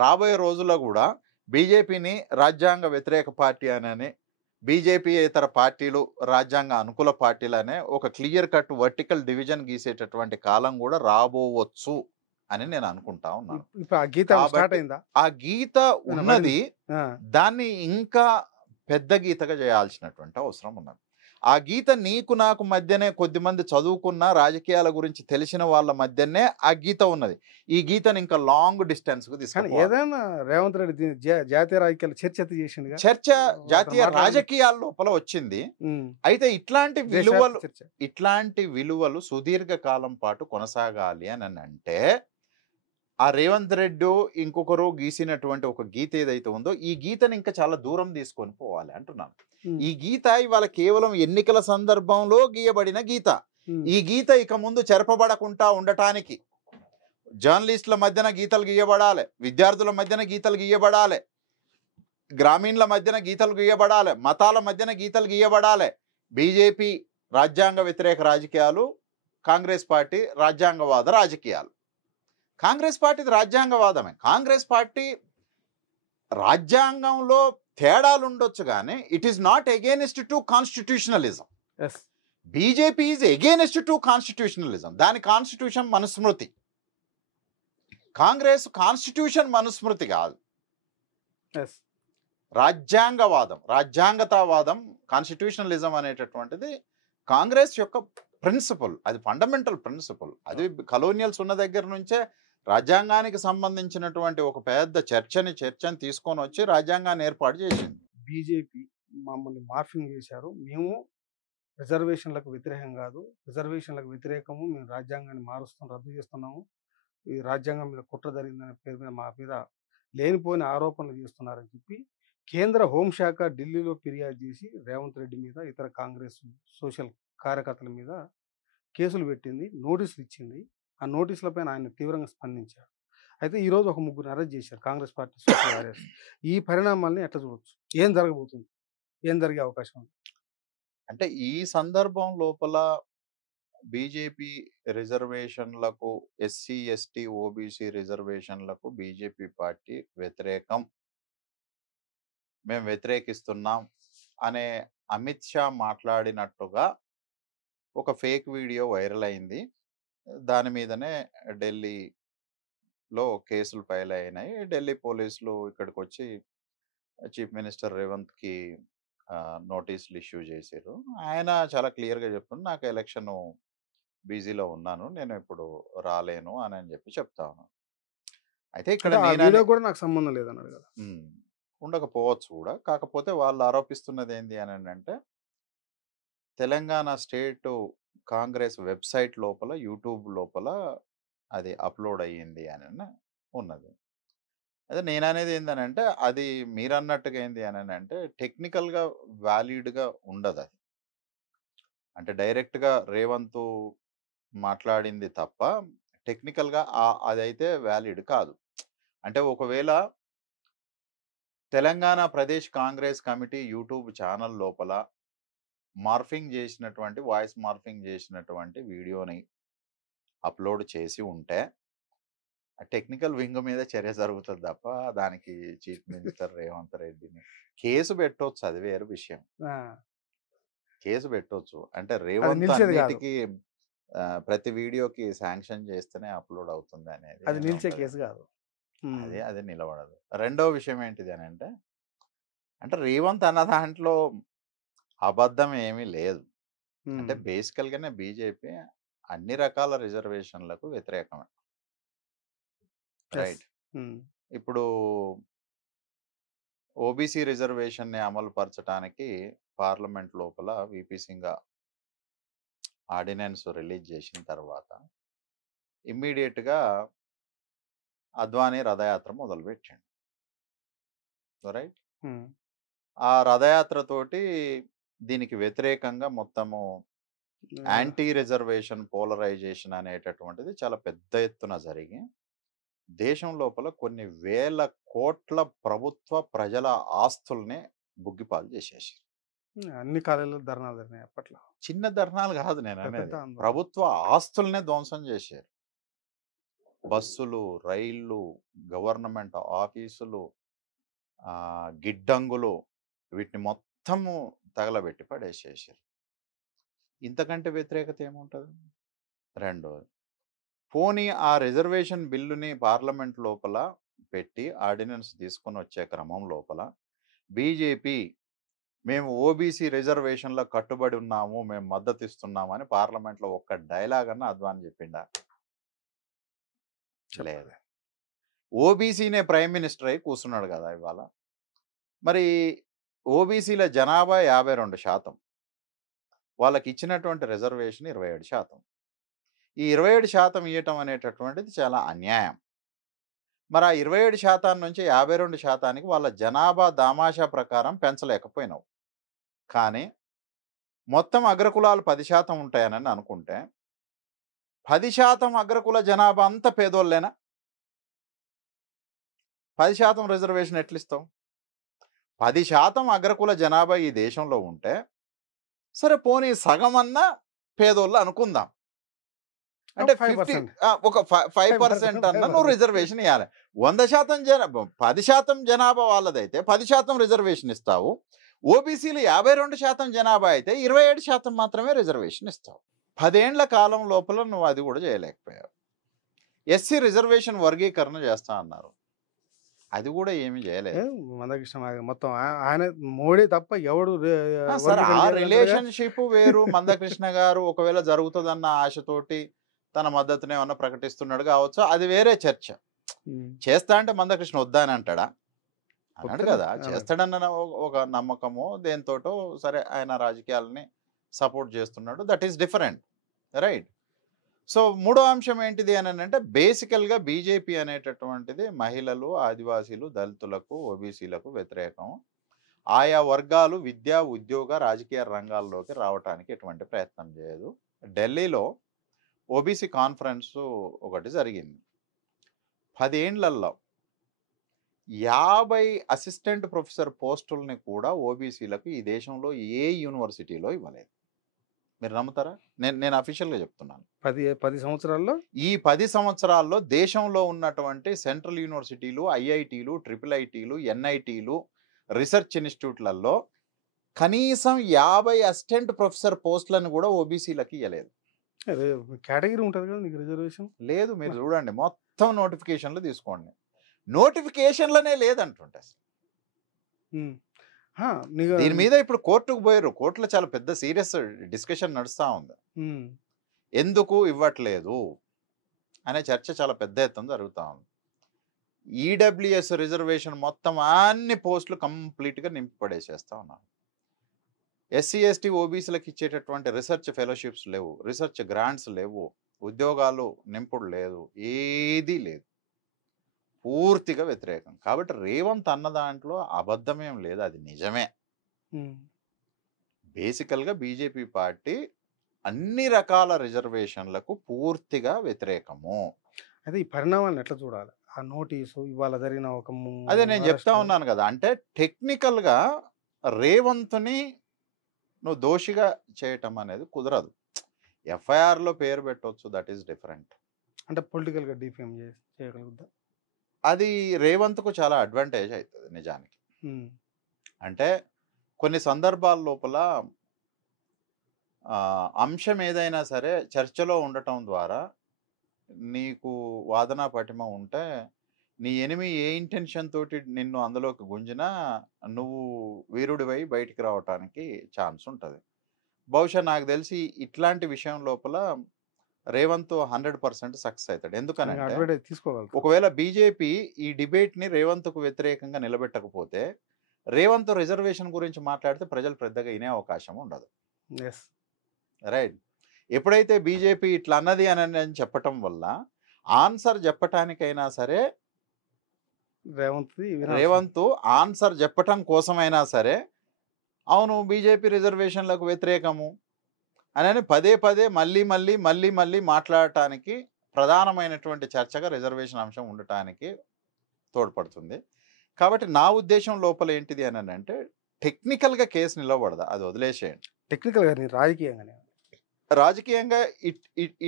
రాబోయే రోజుల్లో కూడా బీజేపీని రాజ్యాంగ వ్యతిరేక పార్టీ అని, బీజేపీ ఇతర పార్టీలు రాజ్యాంగ అనుకూల పార్టీలనే ఒక క్లియర్ కట్ వర్టికల్ డివిజన్ గీసేటటువంటి కాలం కూడా రాబోవచ్చు అని నేను అనుకుంటా ఉన్నాను. ఆ గీత ఉన్నది, దాన్ని ఇంకా పెద్ద గీతగా చేయాల్సినటువంటి అవసరం ఉన్నది. ఆ గీత నీకు నాకు మధ్యనే, కొద్దిమంది చదువుకున్న రాజకీయాల గురించి తెలిసిన వాళ్ళ మధ్యనే ఆ గీత ఉన్నది. ఈ గీతను ఇంకా లాంగ్ డిస్టెన్స్ కు తీసుకుని ఏదైనా రేవంత్ రెడ్డి జాతీయ రాజకీయాలు చర్చ జాతీయ రాజకీయాల లోపల వచ్చింది. అయితే ఇట్లాంటి విలువలు సుదీర్ఘ కాలం పాటు కొనసాగాలి అని అంటే ఆ రేవంత్ రెడ్డి ఇంకొకరు గీసినటువంటి ఒక గీత ఏదైతే ఉందో ఈ గీతను ఇంకా చాలా దూరం తీసుకొని పోవాలి అంటున్నాను. ఈ గీత ఇవాళ కేవలం ఎన్నికల సందర్భంలో గీయబడిన గీత. ఈ గీత ఇక ముందు చెరపబడకుండా ఉండటానికి జర్నలిస్టుల మధ్యన గీతలు గీయబడాలి, విద్యార్థుల మధ్యన గీతలు గీయబడాలి, గ్రామీణుల మధ్యన గీతలు గీయబడాలి, మతాల మధ్యన గీతలు గీయబడాలి. బీజేపీ రాజ్యాంగ వ్యతిరేక రాజకీయాలు, కాంగ్రెస్ పార్టీ రాజ్యాంగవాద రాజకీయాలు. కాంగ్రెస్ పార్టీది రాజ్యాంగవాదమే. కాంగ్రెస్ పార్టీ రాజ్యాంగంలో తేడాలు ఉండొచ్చు కానీ it is not against to constitutionalism. BJP is against to constitutionalism. దాని కాన్స్టిట్యూషన్ మనుస్మృతి. కాంగ్రెస్ కాన్స్టిట్యూషన్ మనుస్మృతి కాదు, రాజ్యాంగవాదం, రాజ్యాంగతావాదం. కాన్స్టిట్యూషనలిజం అనేటటువంటిది కాంగ్రెస్ యొక్క ప్రిన్సిపల్, అది ఫండమెంటల్ ప్రిన్సిపల్. అది కలోనియల్స్ ఉన్న దగ్గర నుంచే రాజ్యాంగానికి సంబంధించినటువంటి ఒక పెద్ద చర్చని తీసుకొని వచ్చి రాజ్యాంగాన్ని ఏర్పాటు చేసింది. బీజేపీ మమ్మల్ని మార్ఫింగ్ చేశారు, మేము రిజర్వేషన్లకు వ్యతిరేకం కాదు, రిజర్వేషన్లకు వ్యతిరేకము, మేము రాజ్యాంగాన్ని మారుస్తాం, రద్దు చేస్తున్నాము, ఈ రాజ్యాంగం మీద కుట్ర జరిగిందనే పేరు మీద మా మీద లేనిపోని ఆరోపణలు చేస్తున్నారని చెప్పి కేంద్ర హోంశాఖ ఢిల్లీలో ఫిర్యాదు చేసి రేవంత్ రెడ్డి మీద, ఇతర కాంగ్రెస్ సోషల్ కార్యకర్తల మీద కేసులు పెట్టింది, నోటీసులు ఇచ్చింది. ఆ నోటీసులపైన ఆయన తీవ్రంగా స్పందించారు. అయితే ఈరోజు ఒక ముగ్గురు అరెస్ట్ చేశారు కాంగ్రెస్ పార్టీ సోషల్ వారియర్స్. ఈ పరిణామాల్ని ఎట్లా చూడొచ్చు? ఏం జరగబోతుంది? ఏం జరిగే అవకాశం ఉంది? అంటే ఈ సందర్భం లోపల బీజేపీ రిజర్వేషన్లకు, ఎస్సీ ఎస్టీ ఓబీసీ రిజర్వేషన్లకు బీజేపీ పార్టీ వ్యతిరేకం, మేము వ్యతిరేకిస్తున్నాం అనే అమిత్ షా మాట్లాడినట్టుగా ఒక ఫేక్ వీడియో వైరల్ అయింది. దాని మీదనే ఢిల్లీలో కేసులు ఫైల్ అయినాయి. ఢిల్లీ పోలీసులు ఇక్కడికి వచ్చి చీఫ్ మినిస్టర్ రేవంత్కి నోటీసులు ఇష్యూ చేశారు. ఆయన చాలా క్లియర్గా చెప్తున్నాడు, నాకు ఎలక్షన్ బిజీలో ఉన్నాను, నేను ఇప్పుడు రాలేను అని చెప్పి చెప్తా ఉన్నాను. అయితే ఇక్కడ అంటే ఆ నేను వీడియో కూడా నాకు సంబంధం లేదన్నాడు కదా. ఉండకపోవచ్చు కూడా. కాకపోతే వాళ్ళు ఆరోపిస్తున్నది ఏంటి అని అంటే, తెలంగాణ స్టేట్ కాంగ్రెస్ వెబ్సైట్ లోపల, యూట్యూబ్ లోపల అది అప్లోడ్ అయ్యింది అని ఉన్నది. అదే నేను అనేది ఏంటంటే, అది మీరు అన్నట్టుగా ఏంది అని అంటే టెక్నికల్గా వ్యాలిడ్గా ఉండదు. అది అంటే డైరెక్ట్గా రేవంత్ మాట్లాడింది తప్ప టెక్నికల్గా అదైతే వ్యాలిడ్ కాదు. అంటే ఒకవేళ Telangana Pradesh Congress committee YouTube channel లోపల మార్ఫింగ్ చేసినటువంటి, వాయిస్ మార్ఫింగ్ చేసినటువంటి వీడియోని అప్లోడ్ చేసి ఉంటే టెక్నికల్ వింగ్ మీద చర్య జరుగుతుంది తప్ప దానికి చీఫ్ మినిస్టర్ రేవంత్ రెడ్డిని కేసు పెట్టవచ్చు, అది వేరు విషయం. కేసు పెట్టవచ్చు అంటే రేవంత్ నిలిచేది కాదు. అన్నిటికీ ప్రతి వీడియోకి శాంక్షన్ చేస్తేనే అప్లోడ్ అవుతుంది అనేది అది నిలిచే కేసు కాదు. అది నిలబడదు. రెండో విషయం ఏంటిది అని అంటే రేవంత్ అన్న దాంట్లో అబద్ధం ఏమీ లేదు. అంటే బేసికల్గానే బీజేపీ అన్ని రకాల రిజర్వేషన్లకు వ్యతిరేకమే, రైట్? ఇప్పుడు ఓబీసీ రిజర్వేషన్ని అమలు పరచడానికి పార్లమెంట్ లోపల విపి సింగ్ ఆర్డినెన్స్ రిలీజ్ చేసిన తర్వాత ఇమ్మీడియట్గా అద్వానీ రథయాత్ర మొదలుపెట్టాడు, రైట్? ఆ రథయాత్రతోటి దీనికి వ్యతిరేకంగా మొత్తము యాంటీ రిజర్వేషన్ పోలరైజేషన్ అనేటటువంటిది చాలా పెద్ద ఎత్తున జరిగి దేశం లోపల కొన్ని వేల కోట్ల ప్రభుత్వ ప్రజల ఆస్తుల్ని బుగ్గిపాలు చేసేసి అన్ని కాలేజీలో ధర్నాలు జరిగినాయి అప్పట్లో. చిన్న ధర్నాలు కాదు నేను అనేది, పెద్ద ఆందోళన. ప్రభుత్వ ఆస్తుల్నే ధ్వంసం చేశారు. బస్సులు, రైళ్ళు, గవర్నమెంట్ ఆఫీసులు, గిడ్డంగులు, వీటిని మొత్తము తగలబెట్టి పడేసేసారు. ఇంతకంటే వ్యతిరేకత ఏముంటుంది? రెండోది, పోనీ ఆ రిజర్వేషన్ బిల్లుని పార్లమెంట్ లోపల పెట్టి ఆర్డినెన్స్ తీసుకొని వచ్చే క్రమం లోపల బీజేపీ మేము ఓబీసీ రిజర్వేషన్లో కట్టుబడి ఉన్నాము, మేము మద్దతు ఇస్తున్నాము అని పార్లమెంట్లో ఒక్క డైలాగ్ అన్న అద్వానీ చెప్పిండా? లేదు. ఓబీసీనే ప్రైమ్ మినిస్టర్ అయి కూర్చున్నాడు కదా ఇవాళ. మరి ఓబీసీల జనాభా 52%, వాళ్ళకి ఇచ్చినటువంటి రిజర్వేషన్ 27%. ఈ 27% ఇవ్వటం అనేటటువంటిది చాలా అన్యాయం. మరి ఆ 27% నుంచి 52%కి వాళ్ళ జనాభా దామాషా ప్రకారం పెంచలేకపోయినావు. కానీ మొత్తం అగ్రకులాలు 10% ఉంటాయని అనుకుంటే 10% అగ్రకుల జనాభా అంతా పేదోళ్ళేనా? 10% రిజర్వేషన్ ఎట్లిస్తాం? 10% అగ్రకుల జనాభా ఈ దేశంలో ఉంటే సరే పోనీ సగం అన్నా పేదోళ్ళు అనుకుందాం. అంటే 5% అన్న నువ్వు రిజర్వేషన్ ఇవ్వాలి. 100% జనాభా 10% జనాభా వాళ్ళదైతే 10% రిజర్వేషన్ ఇస్తావు. ఓబీసీలు 52% జనాభా అయితే 27% మాత్రమే రిజర్వేషన్ ఇస్తావు. 10 ఏళ్ల కాలం లోపల నువ్వు అది కూడా చేయలేకపోయావు. ఎస్సీ రిజర్వేషన్ వర్గీకరణ చేస్తా అన్నారు, అది కూడా ఏమి చేయలేదు. మందకృష్ణ మొత్తం ఆయన మోడీ తప్ప ఎవడు సరే ఆ రిలేషన్షిప్ వేరు. మందకృష్ణ గారు ఒకవేళ జరుగుతుందన్న ఆశతోటి తన మద్దతునే ఏమన్నా ప్రకటిస్తున్నాడు కావచ్చు, అది వేరే చర్చ. చేస్తా అంటే మందకృష్ణ వద్దా అని అంటాడా? అన్నాడు కదా, చేస్తాడన్న ఒక నమ్మకము దేంతోటో సరే ఆయన రాజకీయాలని సపోర్ట్ చేస్తున్నాడు, that is different, right? So మూడో అంశం ఏంటిది అని అంటే బేసికల్గా బీజేపీ అనేటటువంటిది మహిళలు, ఆదివాసీలు, దళితులకు, ఓబీసీలకు వ్యతిరేకం. ఆయా వర్గాలు విద్యా, ఉద్యోగ, రాజకీయ రంగాల్లోకి రావడానికి ఎటువంటి ప్రయత్నం చేయదు. ఢిల్లీలో ఓబీసీ కాన్ఫరెన్స్ ఒకటి జరిగింది. 10 ఏండ్లలో 50 అసిస్టెంట్ ప్రొఫెసర్ పోస్టుల్ని కూడా ఓబీసీలకు ఈ దేశంలో ఏ యూనివర్సిటీలో ఇవ్వలేదు. మీరు నమ్ముతారా? నేను అఫీషియల్గా చెప్తున్నాను. 10 సంవత్సరాల్లో ఈ 10 సంవత్సరాల్లో దేశంలో ఉన్నటువంటి సెంట్రల్ యూనివర్సిటీలు, ఐఐటీలు, ట్రిపుల్ ఐటీలు, ఎన్ఐటీలు, రీసెర్చ్ ఇన్స్టిట్యూట్లలో కనీసం 50 అసిస్టెంట్ ప్రొఫెసర్ పోస్టులను కూడా ఓబీసీలకు ఇవ్వలేదు. కేటగిరీ ఉంటుంది కదా నీకు రిజర్వేషన్ లేదు, మీరు చూడండి మొత్తం నోటిఫికేషన్లు తీసుకోండి, నోటిఫికేషన్లనే లేదంటుంటే అసలు. దీని మీద ఇప్పుడు కోర్టుకు పోయారు. కోర్టులో చాలా పెద్ద సీరియస్ డిస్కషన్ నడుస్తూ ఉంది. ఎందుకు ఇవ్వట్లేదు అనే చర్చ చాలా పెద్ద ఎత్తున జరుగుతూ ఉంది. ఈడబ్ల్యూఎస్ రిజర్వేషన్ మొత్తం అన్ని పోస్టులు కంప్లీట్గా నింపి పడేసేస్తూ ఉన్నారు. ఎస్సీ ఎస్టీ ఓబీసీలకు ఇచ్చేటటువంటి రీసెర్చ్ ఫెలోషిప్స్ లేవు, రీసెర్చ్ గ్రాంట్స్ లేవు, ఉద్యోగాలు నింపుడు లేదు, ఏదీ లేదు, పూర్తిగా వ్యతిరేకం. కాబట్టి రేవంత్ అన్న దాంట్లో అబద్ధమేం లేదు, అది నిజమే. బేసికల్గా బీజేపీ పార్టీ అన్ని రకాల రిజర్వేషన్లకు పూర్తిగా వ్యతిరేకము. అయితే ఈ పరిణామాలను ఎట్లా చూడాలి? ఆ నోటీసు ఇవాళ జరిగిన ఒక అదే నేను చెప్తా ఉన్నాను కదా, అంటే టెక్నికల్గా రేవంత్ని నువ్వు దోషిగా చేయటం అనేది కుదరదు. ఎఫ్ఐఆర్లో పేరు పెట్టవచ్చు, దట్ ఈస్ డిఫరెంట్. అంటే పొలిటికల్గా డిఫేమ్ చేయగలుగుతా, అది రేవంత్కు చాలా అడ్వాంటేజ్ అవుతుంది నిజానికి. అంటే కొన్ని సందర్భాల లోపల అంశం ఏదైనా సరే చర్చలో ఉండటం ద్వారా నీకు వాదన పటిమ ఉంటే నీ ఎనిమి ఏ ఇంటెన్షన్ తోటి నిన్ను అందులోకి గుంజినా నువ్వు వీరుడివై బయటికి రావటానికి ఛాన్స్ ఉంటుంది. బహుశా నాకు తెలిసి ఇట్లాంటి విషయం లోపల రేవంత్ 100% సక్సెస్ అవుతాడు. ఎందుకనంటే తీసుకోగలరు. ఒకవేళ బీజేపీ ఈ డిబేట్ని రేవంత్కు వ్యతిరేకంగా నిలబెట్టకపోతే రేవంత్ రిజర్వేషన్ గురించి మాట్లాడితే ప్రజలు పెద్దగా వినే అవకాశం ఉండదు. రైట్. ఎప్పుడైతే బీజేపీ ఇట్లా అన్నది అని చెప్పటం వల్ల ఆన్సర్ చెప్పటానికైనా సరే రేవంత్ ఆన్సర్ చెప్పటం కోసమైనా సరే అవును బీజేపీ రిజర్వేషన్లకు వ్యతిరేకము అని పదే పదే మళ్ళీ మళ్ళీ మళ్ళీ మళ్ళీ మాట్లాడటానికి ప్రధానమైనటువంటి చర్చగా రిజర్వేషన్ అంశం ఉండటానికి తోడ్పడుతుంది. కాబట్టి నా ఉద్దేశం లోపల ఏంటిది అని అంటే టెక్నికల్గా కేసు నిలబడదా, అది వదిలేసేయండి. టెక్నికల్గా రాజకీయంగా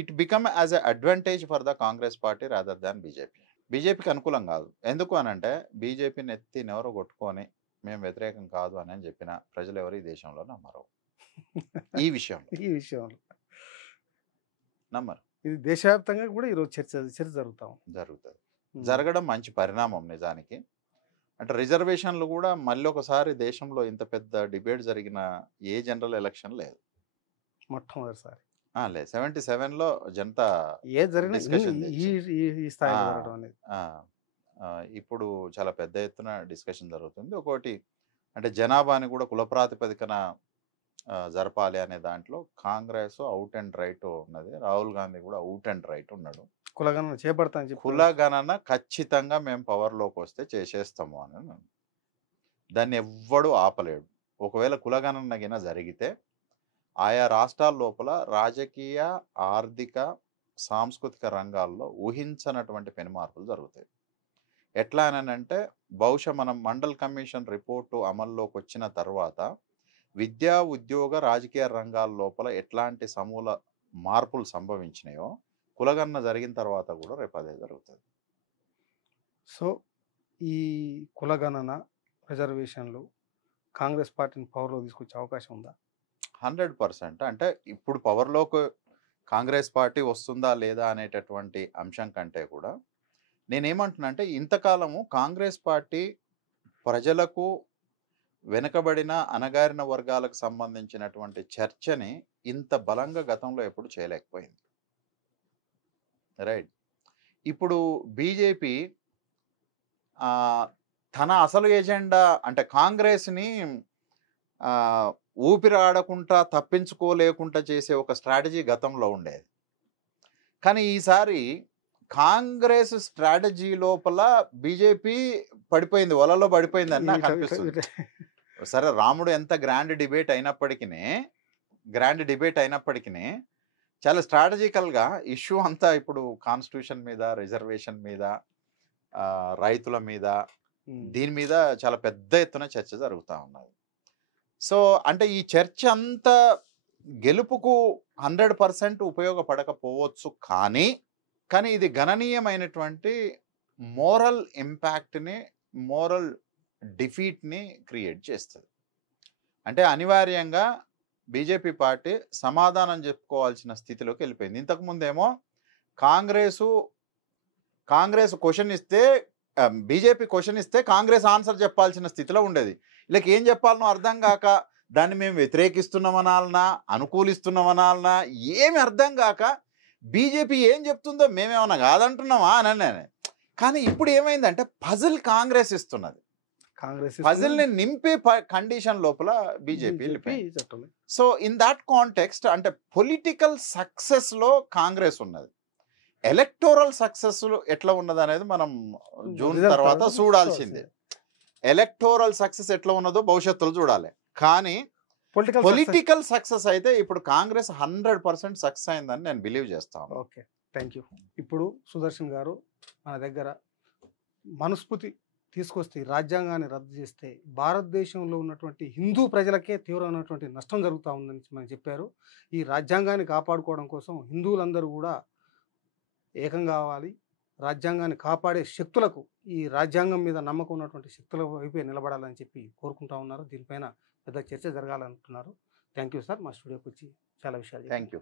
it become as a advantage for the Congress party rather than BJP. బీజేపీకి అనుకూలం కాదు. ఎందుకు అనంటే బీజేపీని ఎత్తినెవరో కొట్టుకొని మేము వ్యతిరేకం కాదు అని చెప్పిన ప్రజలు ఎవరు ఈ దేశంలో నమ్మరు. ఈ విషయంలో నమ్మరు. ఇది దేశవ్యాప్తంగా కూడా ఈరోజు చర్చ జరుగుతుంది. జరగడం మంచి పరిణామం నిజానికి. అంటే రిజర్వేషన్లు కూడా మళ్ళీ ఒకసారి దేశంలో ఇంత పెద్ద డిబేట్ జరిగిన ఏ జనరల్ ఎలక్షన్ లేదు, మొట్టమొదటిసారి లేదు. 77లో జనతా ఇప్పుడు చాలా పెద్ద ఎత్తున డిస్కషన్ జరుగుతుంది. ఒకటి అంటే జనాభాని కూడా కుల ప్రాతిపదికన జరపాలి అనే దాంట్లో కాంగ్రెస్ అవుట్ అండ్ రైట్ ఉన్నది, రాహుల్ గాంధీ కూడా అవుట్ అండ్ రైట్ ఉన్నాడు. కులగణన చేపడతాను, కులగణన ఖచ్చితంగా మేము పవర్లోకి వస్తే చేసేస్తాము అని. దాన్ని ఎవ్వడూ ఆపలేడు. ఒకవేళ కులగణన గిన జరిగితే ఆయా రాష్ట్రాల లోపల రాజకీయ, ఆర్థిక, సాంస్కృతిక రంగాల్లో ఊహించనటువంటి పెను మార్పులు జరుగుతాయి. ఎట్లా అని అంటే బహుశా మనం మండల్ కమిషన్ రిపోర్టు అమల్లోకి వచ్చిన తర్వాత విద్యా, ఉద్యోగ, రాజకీయ రంగాల లోపల ఎట్లాంటి సమూల మార్పులు సంభవించినాయో కులగణన జరిగిన తర్వాత కూడా రేపు అదే జరుగుతుంది. సో ఈ కులగణన రిజర్వేషన్లు కాంగ్రెస్ పార్టీని పవర్లో తీసుకొచ్చే అవకాశం ఉందా? 100%. అంటే ఇప్పుడు పవర్లోకి కాంగ్రెస్ పార్టీ వస్తుందా లేదా అనేటటువంటి అంశం కంటే కూడా నేనేమంటున్నా అంటే ఇంతకాలము కాంగ్రెస్ పార్టీ ప్రజలకు, వెనుకబడిన అణగారిన వర్గాలకు సంబంధించినటువంటి చర్చని ఇంత బలంగా గతంలో ఎప్పుడు చేయలేకపోయింది. రైట్. ఇప్పుడు బీజేపీ తన అసలు ఎజెండా అంటే కాంగ్రెస్ని ఊపిరాడకుండా తప్పించుకోలేకుండా చేసే ఒక స్ట్రాటజీ గతంలో ఉండేది. కానీ ఈసారి కాంగ్రెస్ స్ట్రాటజీ లోపల బీజేపీ పడిపోయింది, వలలో పడిపోయిందని నాకు అనిపిస్తుంది. సరే, రాముడు ఎంత గ్రాండ్ డిబేట్ అయినప్పటికీ చాలా స్ట్రాటజికల్గా ఇష్యూ అంతా ఇప్పుడు కాన్స్టిట్యూషన్ మీద, రిజర్వేషన్ మీద, రైతుల మీద, దీని మీద చాలా పెద్ద ఎత్తున చర్చ జరుగుతూ ఉన్నది. సో అంటే ఈ చర్చ అంతా గెలుపుకు 100% ఉపయోగపడకపోవచ్చు, కానీ ఇది గణనీయమైనటువంటి మోరల్ ఇంపాక్ట్ని, మోరల్ డిఫీట్ని క్రియేట్ చేస్తుంది. అంటే అనివార్యంగా బీజేపీ పార్టీ సమాధానం చెప్పుకోవాల్సిన స్థితిలోకి వెళ్ళిపోయింది. ఇంతకుముందేమో కాంగ్రెస్ క్వశ్చన్ ఇస్తే, బీజేపీ క్వశ్చన్ ఇస్తే కాంగ్రెస్ ఆన్సర్ చెప్పాల్సిన స్థితిలో ఉండేది. ఇలా ఏం చెప్పాలనో అర్థం కాక దాన్ని మేము వ్యతిరేకిస్తున్నామనాలనా, అనుకూలిస్తున్నామనాలనా ఏమి అర్థం కాక బీజేపీ ఏం చెప్తుందో మేమేమన్నా కాదంటున్నామా అని. కానీ ఇప్పుడు ఏమైందంటే పజిల్ కాంగ్రెస్ ఇస్తున్నది, పజిల్ని నింపే కండిషన్ లోపల బీజేపీ వెళ్ళిపోయింది. సో ఇన్ దాట్ కాంటెక్స్ట్ అంటే పొలిటికల్ సక్సెస్లో కాంగ్రెస్ ఉన్నది, ఎలక్టోరల్ సక్సెస్ ఎట్లా ఉన్నది అనేది మనం జూన్ తర్వాత చూడాల్సిందే. ఎలక్టోరల్ సక్సెస్ ఎట్లా ఉన్నదో భవిష్యత్తులో చూడాలి. కానీ పొలిటికల్ సక్సెస్ అయితే ఇప్పుడు కాంగ్రెస్ 100% సక్సెస్ అయిందని నేను బిలీవ్ చేస్తాను. Okay, thank you. ఇప్పుడు సుదర్శన్ గారు మన దగ్గర మనుస్మృతి తీసుకొస్తే, రాజ్యాంగాన్ని రద్దు చేస్తే భారతదేశంలో ఉన్నటువంటి హిందూ ప్రజలకే తీవ్రమైనటువంటి నష్టం జరుగుతూ ఉందని మనం చెప్పారు. ఈ రాజ్యాంగాన్ని కాపాడుకోవడం కోసం హిందువులందరూ కూడా ఏకం కావాలి, రాజ్యాంగాన్ని కాపాడే శక్తులకు, ఈ రాజ్యాంగం మీద నమ్మకం ఉన్నటువంటి శక్తుల వైపే నిలబడాలని చెప్పి కోరుకుంటా ఉన్నారు. దీనిపైన పెద్ద చర్చ జరగాలంటున్నారు. థ్యాంక్ యూ సార్, మా స్టూడియోకి వచ్చి చాలా విషయాలు. Thank you.